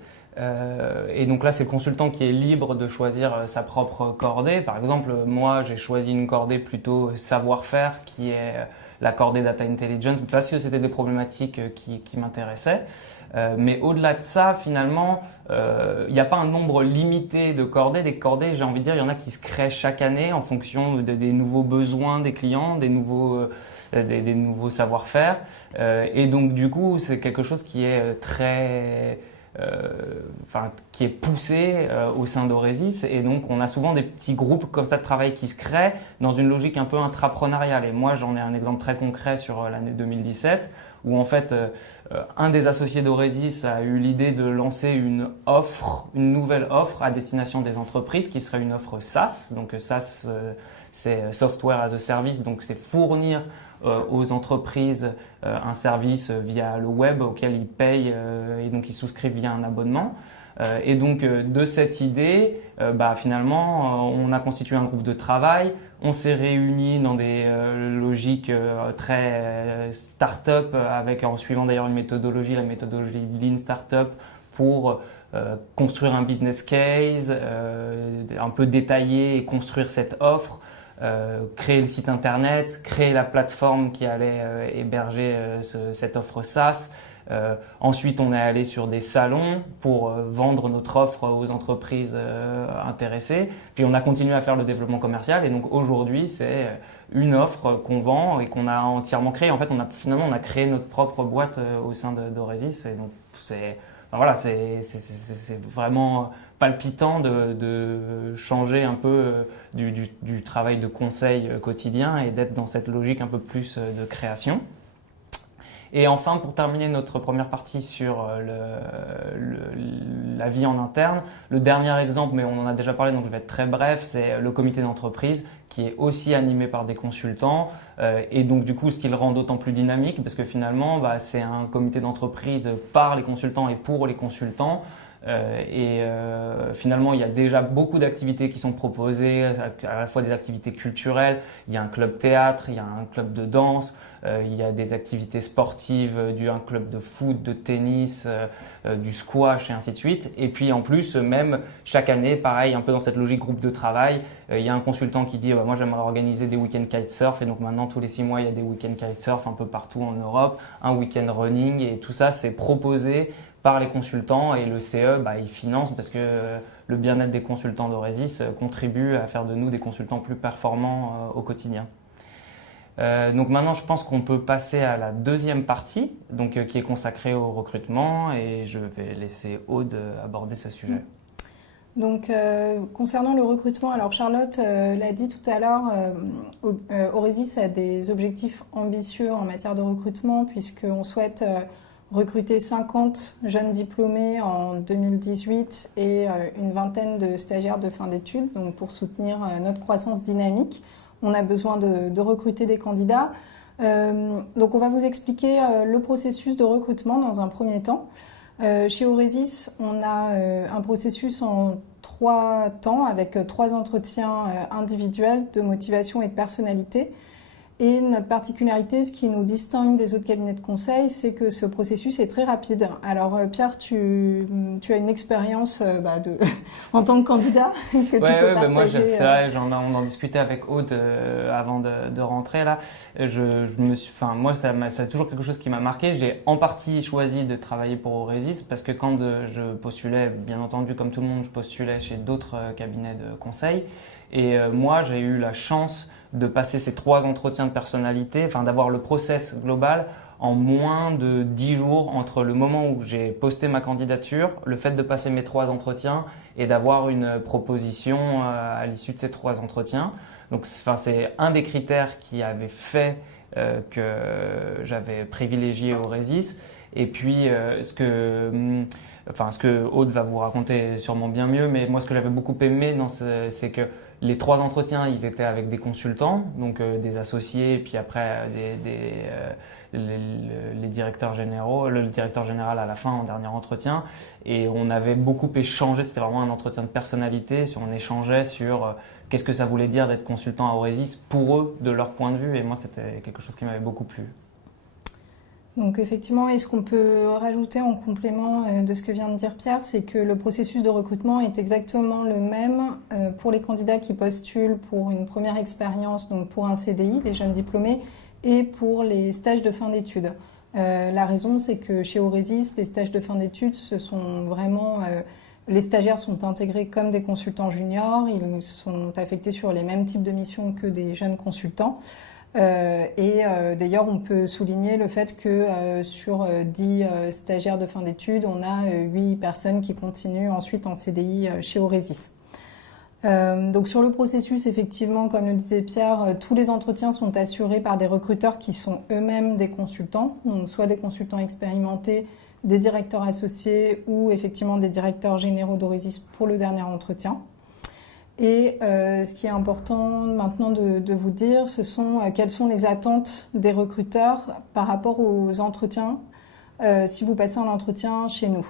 Et donc là, c'est le consultant qui est libre de choisir sa propre cordée. Par exemple, moi, j'ai choisi une cordée plutôt savoir-faire qui est la cordée Data Intelligence parce que c'était des problématiques qui m'intéressaient. Mais au-delà de ça, finalement, il n'y a pas un nombre limité de cordées. Des cordées, j'ai envie de dire, il y en a qui se créent chaque année en fonction des nouveaux besoins des clients, des nouveaux savoir-faire. Et donc, du coup, c'est quelque chose qui est qui est poussé au sein d'Oresis, et donc on a souvent des petits groupes comme ça de travail qui se créent dans une logique un peu intrapreneuriale. Et moi, j'en ai un exemple très concret sur l'année 2017 où en fait un des associés d'Oresis a eu l'idée de lancer une nouvelle offre à destination des entreprises qui serait une offre SaaS. Donc SaaS, c'est Software as a Service, donc c'est fournir aux entreprises un service via le web auquel ils payent et donc ils souscrivent via un abonnement. Et donc de cette idée, finalement, on a constitué un groupe de travail, on s'est réunis dans des logiques très start-up, en suivant d'ailleurs la méthodologie Lean Startup pour construire un business case, un peu détailler et construire cette offre. Créer le site internet, créer la plateforme qui allait héberger cette offre SaaS. Ensuite, on est allé sur des salons pour vendre notre offre aux entreprises intéressées. Puis, on a continué à faire le développement commercial. Et donc, aujourd'hui, c'est une offre qu'on vend et qu'on a entièrement créée. En fait, on a créé notre propre boîte au sein d'Oresis. Et donc, c'est vraiment palpitant de changer un peu du travail de conseil quotidien et d'être dans cette logique un peu plus de création. Et enfin, pour terminer notre première partie sur la vie en interne, le dernier exemple, mais on en a déjà parlé donc je vais être très bref, c'est le comité d'entreprise qui est aussi animé par des consultants et donc du coup ce qui le rend d'autant plus dynamique parce que finalement c'est un comité d'entreprise par les consultants et pour les consultants. Finalement, il y a déjà beaucoup d'activités qui sont proposées, à la fois des activités culturelles, il y a un club théâtre, il y a un club de danse, il y a des activités sportives, un club de foot, de tennis, du squash et ainsi de suite. Et puis en plus, même chaque année, pareil, un peu dans cette logique groupe de travail, il y a un consultant qui dit moi j'aimerais organiser des week-ends kitesurf et donc maintenant tous les 6 mois il y a des week-ends kitesurf un peu partout en Europe, un week-end running et tout ça c'est proposé par les consultants et le CE, il finance parce que le bien-être des consultants d'Oresis contribue à faire de nous des consultants plus performants au quotidien. Donc maintenant, je pense qu'on peut passer à la deuxième partie, donc qui est consacrée au recrutement et je vais laisser Aude aborder ce sujet. Donc, concernant le recrutement, alors Charlotte l'a dit tout à l'heure, Oresis a des objectifs ambitieux en matière de recrutement puisqu'on souhaite recruter 50 jeunes diplômés en 2018 et une vingtaine de stagiaires de fin d'études. Donc pour soutenir notre croissance dynamique, on a besoin de recruter des candidats. Donc on va vous expliquer le processus de recrutement dans un premier temps. Chez Oresis, on a un processus en 3 temps avec 3 entretiens individuels de motivation et de personnalité. Et notre particularité, ce qui nous distingue des autres cabinets de conseil, c'est que ce processus est très rapide. Alors Pierre, tu as une expérience en tant que candidat que tu peux partager. Moi, c'est vrai, on en discutait avec Aude avant de rentrer là. Moi, c'est toujours quelque chose qui m'a marqué. J'ai en partie choisi de travailler pour Oresis parce que quand je postulais, bien entendu, comme tout le monde, je postulais chez d'autres cabinets de conseil. Et moi, j'ai eu la chance de passer ces 3 entretiens de personnalité, d'avoir le process global en moins de 10 jours entre le moment où j'ai posté ma candidature, le fait de passer mes 3 entretiens et d'avoir une proposition à l'issue de ces 3 entretiens. Donc c'est un des critères qui avait fait que j'avais privilégié au Résis. Et puis, ce que Aude va vous raconter sûrement bien mieux, mais moi, ce que j'avais beaucoup aimé, c'est que les 3 entretiens, ils étaient avec des consultants, donc des associés, et puis après les directeurs généraux, le directeur général à la fin en dernier entretien. Et on avait beaucoup échangé, c'était vraiment un entretien de personnalité, on échangeait sur qu'est-ce que ça voulait dire d'être consultant à Aurezis pour eux, de leur point de vue, et moi, c'était quelque chose qui m'avait beaucoup plu. Donc effectivement, et ce qu'on peut rajouter en complément de ce que vient de dire Pierre, c'est que le processus de recrutement est exactement le même pour les candidats qui postulent pour une première expérience, donc pour un CDI, les jeunes diplômés, et pour les stages de fin d'études. La raison, c'est que chez Aurezis, les stages de fin d'études, ce sont vraiment... les stagiaires sont intégrés comme des consultants juniors, ils sont affectés sur les mêmes types de missions que des jeunes consultants. D'ailleurs, on peut souligner le fait que sur 10 stagiaires de fin d'études, on a 8 personnes qui continuent ensuite en CDI chez Aurezis. Donc sur le processus, effectivement, comme le disait Pierre, tous les entretiens sont assurés par des recruteurs qui sont eux-mêmes des consultants, donc soit des consultants expérimentés, des directeurs associés ou effectivement des directeurs généraux d'Aurezis pour le dernier entretien. Et ce qui est important maintenant de vous dire, ce sont quelles sont les attentes des recruteurs par rapport aux entretiens si vous passez un entretien chez nous.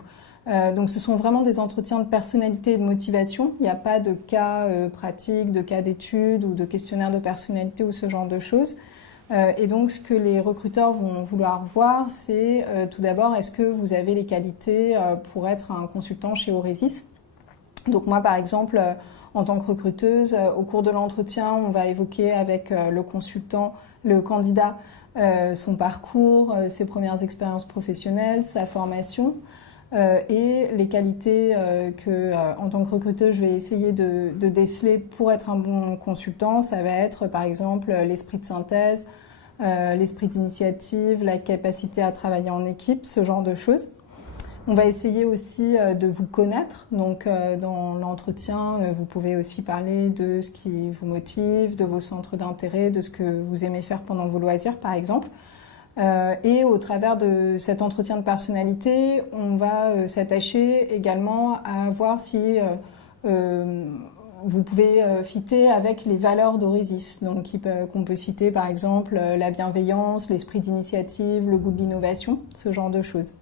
Donc ce sont vraiment des entretiens de personnalité et de motivation. Il n'y a pas de cas pratiques, de cas d'études ou de questionnaires de personnalité ou ce genre de choses. Et donc ce que les recruteurs vont vouloir voir, c'est tout d'abord, est-ce que vous avez les qualités pour être un consultant chez Aurezis? Donc moi par exemple... En tant que recruteuse, au cours de l'entretien, on va évoquer avec le candidat, son parcours, ses premières expériences professionnelles, sa formation et les qualités que, en tant que recruteuse, je vais essayer de déceler pour être un bon consultant. Ça va être, par exemple, l'esprit de synthèse, l'esprit d'initiative, la capacité à travailler en équipe, ce genre de choses. On va essayer aussi de vous connaître. Donc, dans l'entretien, vous pouvez aussi parler de ce qui vous motive, de vos centres d'intérêt, de ce que vous aimez faire pendant vos loisirs, par exemple. Et au travers de cet entretien de personnalité, on va s'attacher également à voir si vous pouvez fitter avec les valeurs d'Aurezis. Donc, qu'on peut citer, par exemple, la bienveillance, l'esprit d'initiative, le goût de l'innovation, ce genre de choses.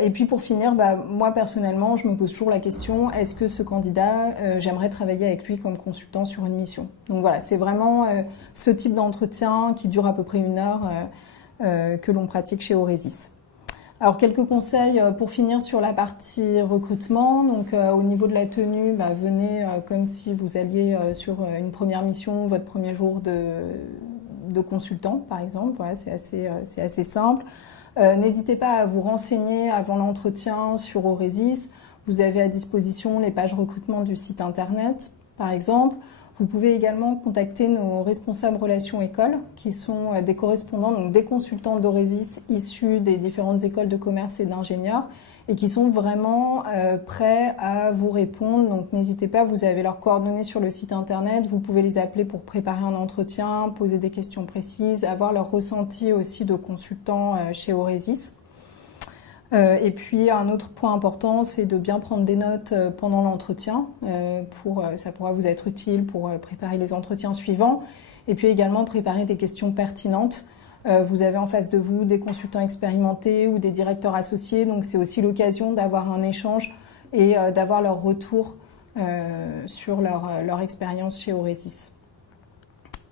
Et puis pour finir, moi personnellement, je me pose toujours la question, est-ce que ce candidat, j'aimerais travailler avec lui comme consultant sur une mission? Donc voilà, c'est vraiment ce type d'entretien qui dure à peu près 1 heure que l'on pratique chez Aurezis. Alors quelques conseils pour finir sur la partie recrutement. Donc au niveau de la tenue, venez comme si vous alliez sur une première mission, votre premier jour de consultant par exemple. Voilà, c'est assez simple. N'hésitez pas à vous renseigner avant l'entretien sur Aurezis. Vous avez à disposition les pages recrutement du site internet, par exemple. Vous pouvez également contacter nos responsables relations écoles, qui sont des correspondants, donc des consultants d'Aurezis issus des différentes écoles de commerce et d'ingénieurs, et qui sont vraiment prêts à vous répondre. Donc n'hésitez pas, vous avez leurs coordonnées sur le site internet, vous pouvez les appeler pour préparer un entretien, poser des questions précises, avoir leur ressenti aussi de consultants chez Aurezis. Et puis un autre point important, c'est de bien prendre des notes pendant l'entretien. Ça pourra vous être utile pour préparer les entretiens suivants. Et puis également préparer des questions pertinentes. Vous avez en face de vous des consultants expérimentés ou des directeurs associés, donc c'est aussi l'occasion d'avoir un échange et d'avoir leur retour sur leur expérience chez Aurezis.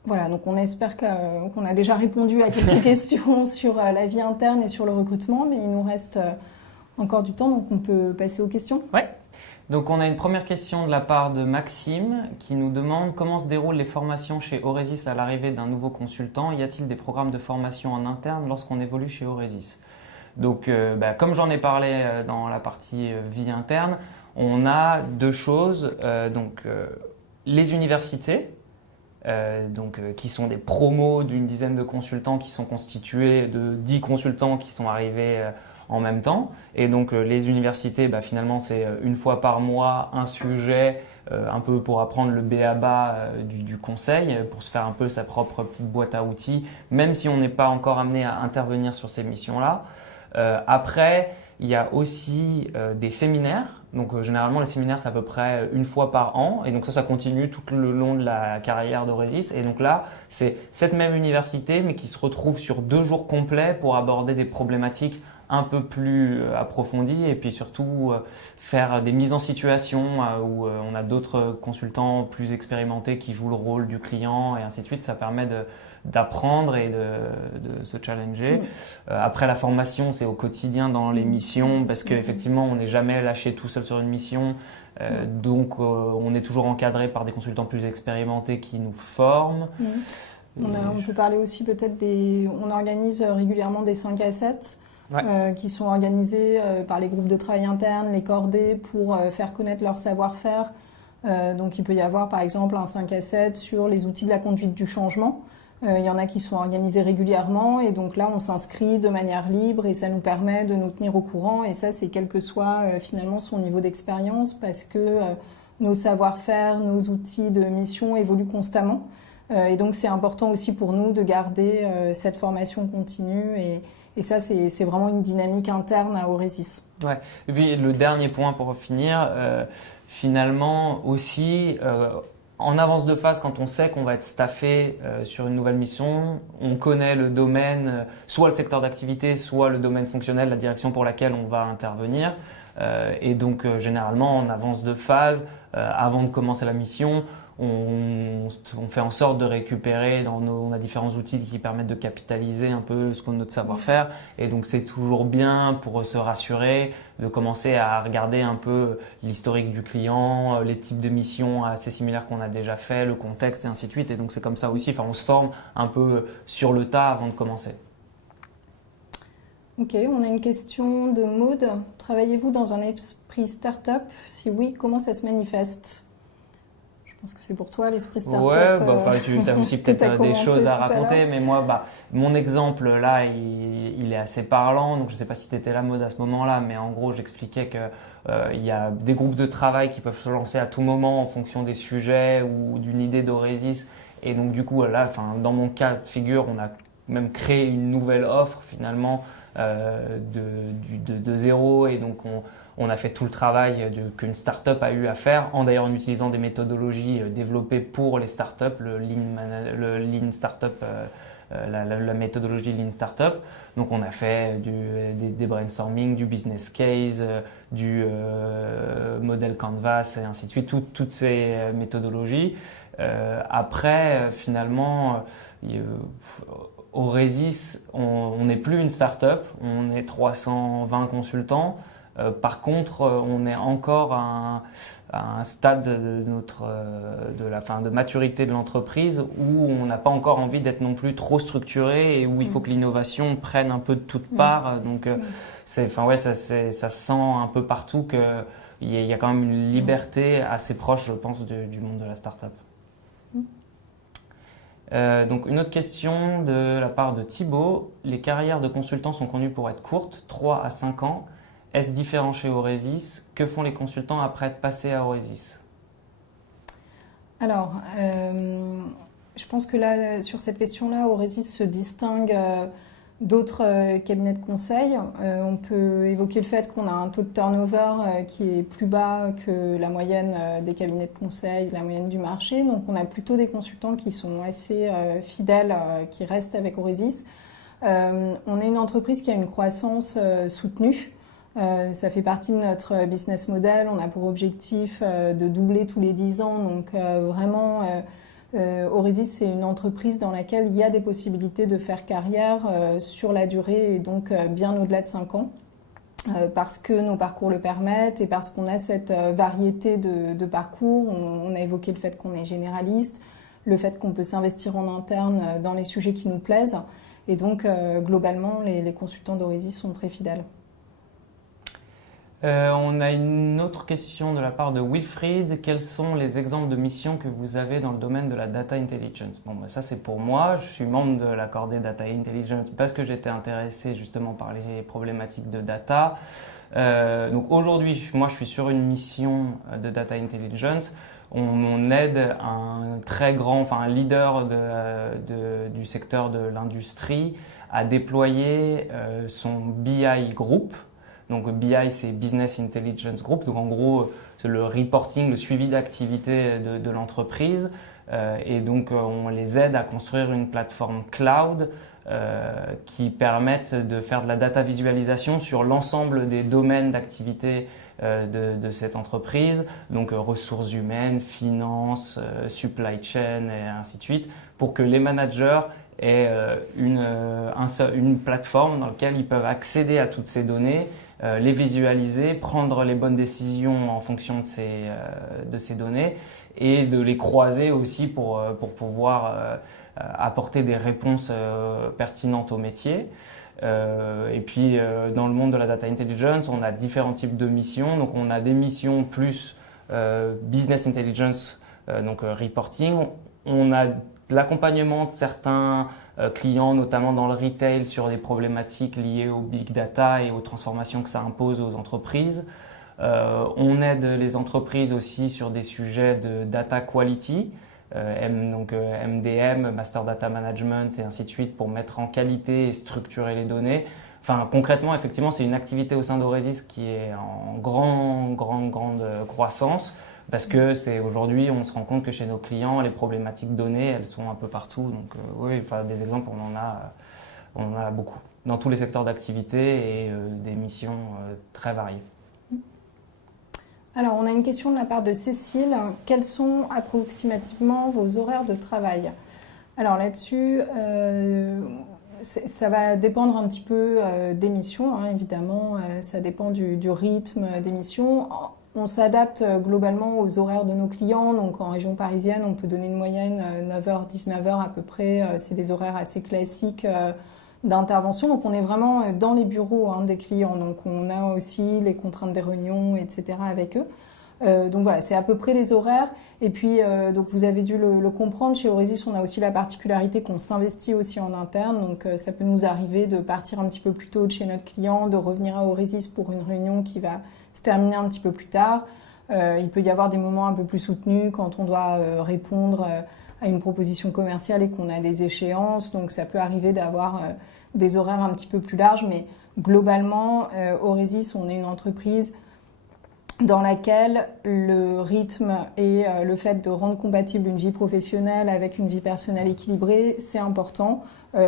Voilà, donc on espère qu'on a déjà répondu à quelques questions sur la vie interne et sur le recrutement, mais il nous reste encore du temps, donc on peut passer aux questions. Ouais. Donc on a une première question de la part de Maxime qui nous demande comment se déroulent les formations chez Aurezis à l'arrivée d'un nouveau consultant. Y a-t-il des programmes de formation en interne lorsqu'on évolue chez Aurezis? Donc comme j'en ai parlé dans la partie vie interne, on a 2 choses. Les universités, qui sont des promos d'une dizaine de consultants qui sont constitués de 10 consultants qui sont arrivés en même temps. Et donc les universités, finalement, c'est une fois par mois un sujet un peu pour apprendre le b.a.-ba du conseil, pour se faire un peu sa propre petite boîte à outils, même si on n'est pas encore amené à intervenir sur ces missions-là. Après, il y a aussi des séminaires. Donc généralement, les séminaires, c'est à peu près une fois par an. Et donc ça continue tout le long de la carrière d'Auresis. Et donc là, c'est cette même université, mais qui se retrouve sur 2 jours complets pour aborder des problématiques un peu plus approfondies et puis surtout faire des mises en situation où on a d'autres consultants plus expérimentés qui jouent le rôle du client et ainsi de suite. Ça permet d'apprendre et de se challenger. Après, la formation, c'est au quotidien dans les missions parce qu'effectivement, on n'est jamais lâché tout seul sur une mission. Donc, on est toujours encadré par des consultants plus expérimentés qui nous forment. On peut parler aussi peut-être on organise régulièrement des 5 à 7 qui sont organisés par les groupes de travail internes, les cordées, pour faire connaître leur savoir-faire. Donc il peut y avoir par exemple un 5 à 7 sur les outils de la conduite du changement. Il y en a qui sont organisés régulièrement et donc là on s'inscrit de manière libre et ça nous permet de nous tenir au courant et ça c'est quel que soit finalement son niveau d'expérience parce que nos savoir-faire, nos outils de mission évoluent constamment et donc c'est important aussi pour nous de garder cette formation continue et ça, c'est vraiment une dynamique interne à Auresis. Ouais. Et puis le dernier point pour finir, finalement aussi, en avance de phase, quand on sait qu'on va être staffé sur une nouvelle mission, on connaît le domaine, soit le secteur d'activité, soit le domaine fonctionnel, la direction pour laquelle on va intervenir. Et donc généralement, en avance de phase, avant de commencer la mission, on fait en sorte de récupérer on a différents outils qui permettent de capitaliser un peu notre savoir-faire et donc c'est toujours bien pour se rassurer de commencer à regarder un peu l'historique du client, les types de missions assez similaires qu'on a déjà fait, le contexte et ainsi de suite et donc c'est comme ça aussi, on se forme un peu sur le tas avant de commencer. Ok, on a une question de Maud. Travaillez-vous dans un esprit start-up? Si oui, comment ça se manifeste? Je pense que c'est pour toi l'esprit startup. Ouais, tu as aussi peut-être des choses à raconter, mais moi, mon exemple là, il est assez parlant. Donc je ne sais pas si tu étais là, Maud, à ce moment-là, mais en gros, j'expliquais que il y a des groupes de travail qui peuvent se lancer à tout moment en fonction des sujets ou d'une idée d'Auresis. Et donc du coup, là, dans mon cas de figure, on a même créé une nouvelle offre finalement de zéro, et donc on a fait tout le travail qu'une start-up a eu à faire, d'ailleurs en utilisant des méthodologies développées pour les start-up, le Lean Startup, la méthodologie Lean Startup. Donc on a fait des brainstorming, du business case, du modèle Canvas et ainsi de suite, toutes ces méthodologies. Après, finalement, Auresis, on n'est plus une start-up, on est 320 consultants. Par contre, on est encore à un stade de maturité de l'entreprise où on n'a pas encore envie d'être non plus trop structuré et où il faut que l'innovation prenne un peu de toutes parts. Donc, ça se sent un peu partout qu'il y a quand même une liberté assez proche, je pense, du monde de la start-up. Donc une autre question de la part de Thibaut. Les carrières de consultants sont connues pour être courtes, 3 à 5 ans. Est-ce différent chez Auresis? Que font les consultants après être passés à Auresis? Alors, je pense que là, sur cette question-là, Auresis se distingue d'autres cabinets de conseil. On peut évoquer le fait qu'on a un taux de turnover qui est plus bas que la moyenne des cabinets de conseil, la moyenne du marché. Donc on a plutôt des consultants qui sont assez fidèles, qui restent avec Auresis. On est une entreprise qui a une croissance soutenue. Ça fait partie de notre business model. On a pour objectif de doubler tous les 10 ans. Donc vraiment... Auresis, c'est une entreprise dans laquelle il y a des possibilités de faire carrière sur la durée et donc bien au-delà de 5 ans parce que nos parcours le permettent et parce qu'on a cette variété de parcours. On a évoqué le fait qu'on est généraliste, le fait qu'on peut s'investir en interne dans les sujets qui nous plaisent et donc globalement les consultants d'Auresis sont très fidèles. On a une autre question de la part de Wilfried. Quels sont les exemples de missions que vous avez dans le domaine de la data intelligence? Bon, ça c'est pour moi. Je suis membre de la cordée data intelligence parce que j'étais intéressé justement par les problématiques de data. Donc aujourd'hui, moi je suis sur une mission de data intelligence. On aide un très grand, enfin un leader du secteur de l'industrie à déployer son BI Group. Donc BI, c'est Business Intelligence Group. Donc en gros, c'est le reporting, le suivi d'activité de l'entreprise. Et donc on les aide à construire une plateforme cloud qui permette de faire de la data visualisation sur l'ensemble des domaines d'activité de cette entreprise. Donc ressources humaines, finances, supply chain et ainsi de suite, pour que les managers aient une plateforme dans laquelle ils peuvent accéder à toutes ces données, les visualiser, prendre les bonnes décisions en fonction de ces données et de les croiser aussi pour pouvoir apporter des réponses pertinentes au métier. Et puis dans le monde de la data intelligence, on a différents types de missions. Donc on a des missions plus business intelligence, donc reporting. On a l'accompagnement de certains clients, notamment dans le retail, sur des problématiques liées au big data et aux transformations que ça impose aux entreprises. On aide les entreprises aussi sur des sujets de data quality, donc MDM, Master Data Management et ainsi de suite, pour mettre en qualité et structurer les données. Enfin, concrètement, effectivement, c'est une activité au sein d'Auresis qui est en grande croissance. Parce que aujourd'hui, on se rend compte que chez nos clients, les problématiques données, elles sont un peu partout. Donc oui, enfin, des exemples, on en a beaucoup dans tous les secteurs d'activité et des missions très variées. Alors, on a une question de la part de Cécile. Quels sont approximativement vos horaires de travail? Alors là-dessus, ça va dépendre un petit peu des missions, hein, évidemment. Ça dépend du rythme des missions. On s'adapte globalement aux horaires de nos clients. Donc en région parisienne, on peut donner une moyenne 9h, 19h à peu près. C'est des horaires assez classiques d'intervention. Donc on est vraiment dans les bureaux des clients. Donc on a aussi les contraintes des réunions, etc. avec eux. Donc voilà, c'est à peu près les horaires. Et puis, donc vous avez dû le comprendre, chez Auresis, on a aussi la particularité qu'on s'investit aussi en interne. Donc ça peut nous arriver de partir un petit peu plus tôt de chez notre client, de revenir à Auresis pour une réunion qui va se terminer un petit peu plus tard. Il peut y avoir des moments un peu plus soutenus quand on doit répondre à une proposition commerciale et qu'on a des échéances. Donc ça peut arriver d'avoir des horaires un petit peu plus larges. Mais globalement, Auresis, on est une entreprise dans laquelle le rythme et le fait de rendre compatible une vie professionnelle avec une vie personnelle équilibrée, c'est important.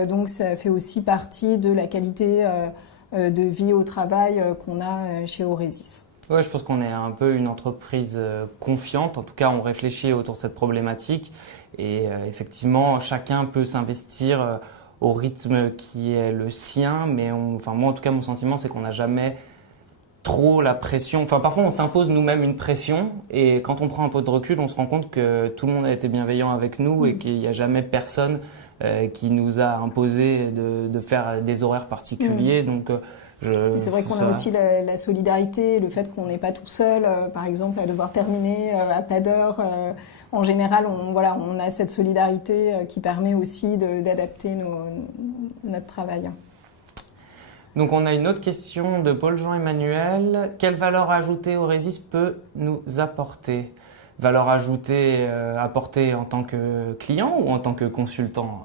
Donc ça fait aussi partie de la qualité de vie au travail qu'on a chez Auresis. Ouais, je pense qu'on est un peu une entreprise confiante. En tout cas, on réfléchit autour de cette problématique et effectivement, chacun peut s'investir au rythme qui est le sien. Mais moi, en tout cas, mon sentiment, c'est qu'on n'a jamais trop la pression. Enfin, parfois, on s'impose nous-mêmes une pression et quand on prend un peu de recul, on se rend compte que tout le monde a été bienveillant avec nous et qu'il n'y a jamais personne qui nous a imposé de faire des horaires particuliers. Donc, c'est vrai qu'on a aussi la solidarité, le fait qu'on n'est pas tout seul, par exemple, à devoir terminer à pas d'heure. En général, on a cette solidarité qui permet aussi d'adapter notre travail. Donc on a une autre question de Paul-Jean-Emmanuel. Quelle valeur ajoutée Auresis peut nous apporter? Valeur ajoutée apportée en tant que client ou en tant que consultant?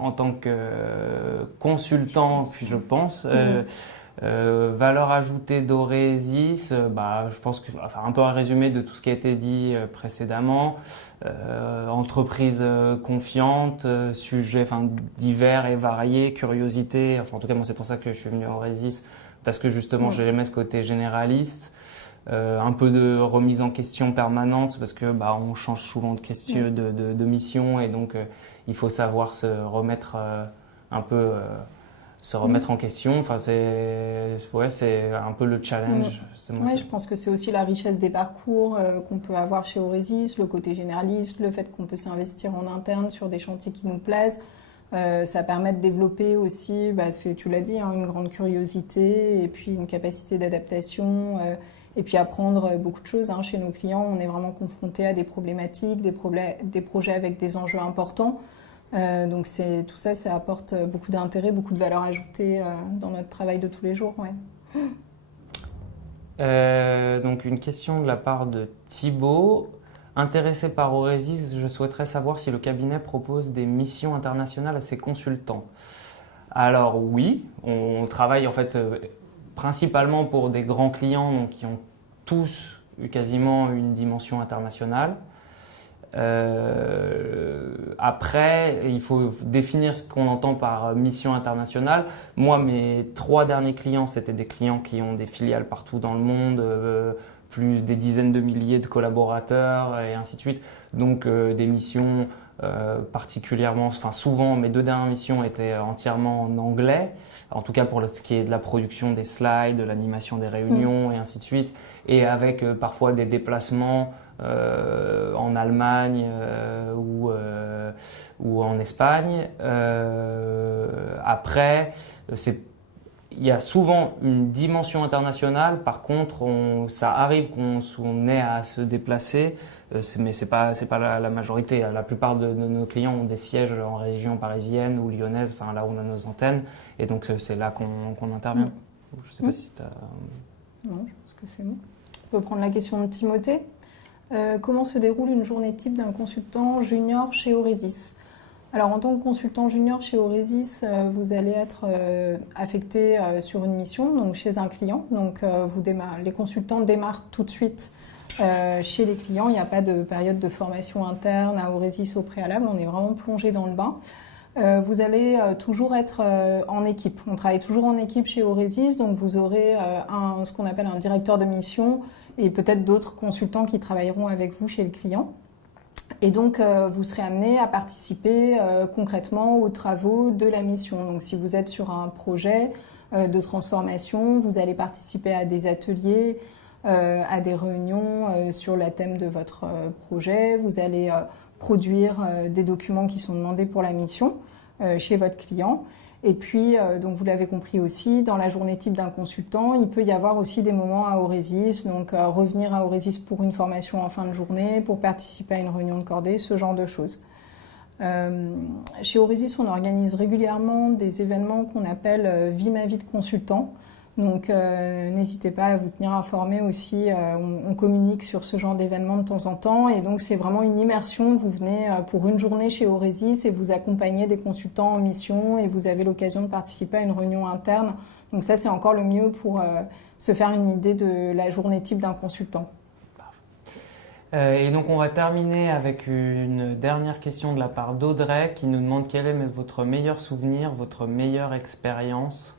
En tant que consultant, puis je pense. Valeur ajoutée d'Auresis, je pense que, un peu un résumé de tout ce qui a été dit précédemment. Entreprise confiante, sujets divers et variés, curiosité. En tout cas, moi, c'est pour ça que je suis venu à Auresis, parce que justement, j'aimais ce côté généraliste. Un peu de remise en question permanente, parce que on change souvent de question, de mission, et donc il faut savoir se remettre en question. Enfin, c'est un peu le challenge. Oui, je pense que c'est aussi la richesse des parcours qu'on peut avoir chez Auresis, le côté généraliste, le fait qu'on peut s'investir en interne sur des chantiers qui nous plaisent. Ça permet de développer aussi, tu l'as dit, hein, une grande curiosité et puis une capacité d'adaptation et puis apprendre beaucoup de choses. Hein. Chez nos clients, on est vraiment confronté à des problématiques, des projets avec des enjeux importants. Donc tout ça, ça apporte beaucoup d'intérêt, beaucoup de valeur ajoutée dans notre travail de tous les jours. Ouais. Donc une question de la part de Thibaut. Intéressé par Aurezis, je souhaiterais savoir si le cabinet propose des missions internationales à ses consultants. Alors oui, on travaille en fait principalement pour des grands clients donc, qui ont tous quasiment une dimension internationale. Après, il faut définir ce qu'on entend par mission internationale. Moi, mes 3 derniers clients, c'était des clients qui ont des filiales partout dans le monde, plus des dizaines de milliers de collaborateurs et ainsi de suite. Donc des missions particulièrement, enfin souvent, mes 2 dernières missions étaient entièrement en anglais, en tout cas pour ce qui est de la production des slides, de l'animation des réunions et ainsi de suite, et avec parfois des déplacements en Allemagne ou en Espagne. Après, il y a souvent une dimension internationale. Par contre, ça arrive qu'on ait à se déplacer, mais c'est pas la majorité. La plupart de nos clients ont des sièges en région parisienne ou lyonnaise, enfin là où on a nos antennes, et donc c'est là qu'on intervient. Je sais pas si tu as... Non, je pense que c'est bon. On peut prendre la question de Timothée. Comment se déroule une journée type d'un consultant junior chez Aurezis ? Alors, en tant que consultant junior chez Aurezis, vous allez être affecté sur une mission, donc chez un client. Donc, les consultants démarrent tout de suite chez les clients. Il n'y a pas de période de formation interne à Aurezis au préalable. On est vraiment plongé dans le bain. Vous allez toujours être en équipe. On travaille toujours en équipe chez Aurezis, donc vous aurez ce qu'on appelle un directeur de mission et peut-être d'autres consultants qui travailleront avec vous chez le client. Et donc, vous serez amené à participer concrètement aux travaux de la mission. Donc, si vous êtes sur un projet de transformation, vous allez participer à des ateliers, à des réunions sur le thème de votre projet. Vous allez produire des documents qui sont demandés pour la mission chez votre client. Et puis, donc vous l'avez compris aussi, dans la journée type d'un consultant, il peut y avoir aussi des moments à Aurezis, donc revenir à Aurezis pour une formation en fin de journée, pour participer à une réunion de cordée, ce genre de choses. Chez Aurezis, on organise régulièrement des événements qu'on appelle Vie ma vie de consultant. Donc n'hésitez pas à vous tenir informé aussi, on communique sur ce genre d'événements de temps en temps et donc c'est vraiment une immersion, vous venez pour une journée chez Aurezis et vous accompagnez des consultants en mission et vous avez l'occasion de participer à une réunion interne. Donc ça c'est encore le mieux pour se faire une idée de la journée type d'un consultant. Et donc on va terminer avec une dernière question de la part d'Audrey qui nous demande quel est votre meilleur souvenir, votre meilleure expérience.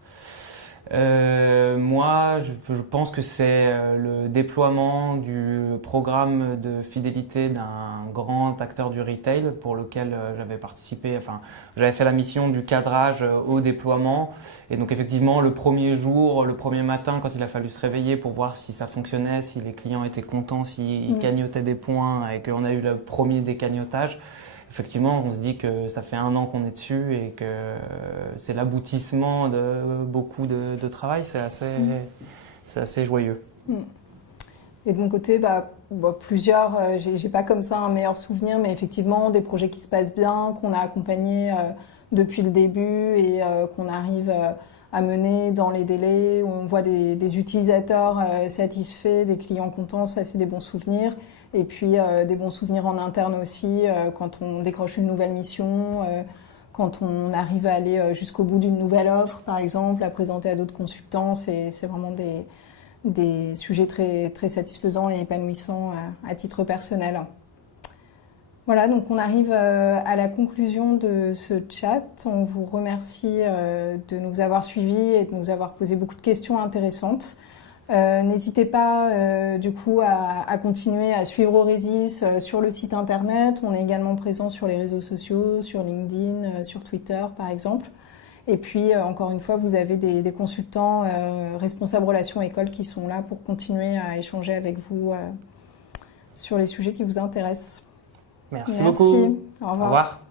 Moi, je pense que c'est le déploiement du programme de fidélité d'un grand acteur du retail pour lequel j'avais participé. Enfin, j'avais fait la mission du cadrage au déploiement. Et donc, effectivement, le premier jour, le premier matin, quand il a fallu se réveiller pour voir si ça fonctionnait, si les clients étaient contents, s'ils cagnottaient des points et qu'on a eu le premier décagnotage. Effectivement, on se dit que ça fait 1 an qu'on est dessus et que c'est l'aboutissement de beaucoup de travail. C'est assez joyeux. Et de mon côté, plusieurs, j'ai pas comme ça un meilleur souvenir, mais effectivement, des projets qui se passent bien, qu'on a accompagnés depuis le début et qu'on arrive à mener dans les délais, où on voit des utilisateurs satisfaits, des clients contents, ça c'est des bons souvenirs. Et puis des bons souvenirs en interne aussi, quand on décroche une nouvelle mission, quand on arrive à aller jusqu'au bout d'une nouvelle offre, par exemple, à présenter à d'autres consultants, c'est vraiment des sujets très, très satisfaisants et épanouissants à titre personnel. Voilà, donc on arrive à la conclusion de ce chat. On vous remercie de nous avoir suivis et de nous avoir posé beaucoup de questions intéressantes. N'hésitez pas du coup à continuer à suivre Aurezis sur le site internet. On est également présent sur les réseaux sociaux, sur LinkedIn, sur Twitter par exemple. Et puis encore une fois, vous avez des consultants responsables relations écoles qui sont là pour continuer à échanger avec vous sur les sujets qui vous intéressent. Merci beaucoup. Au revoir. Au revoir.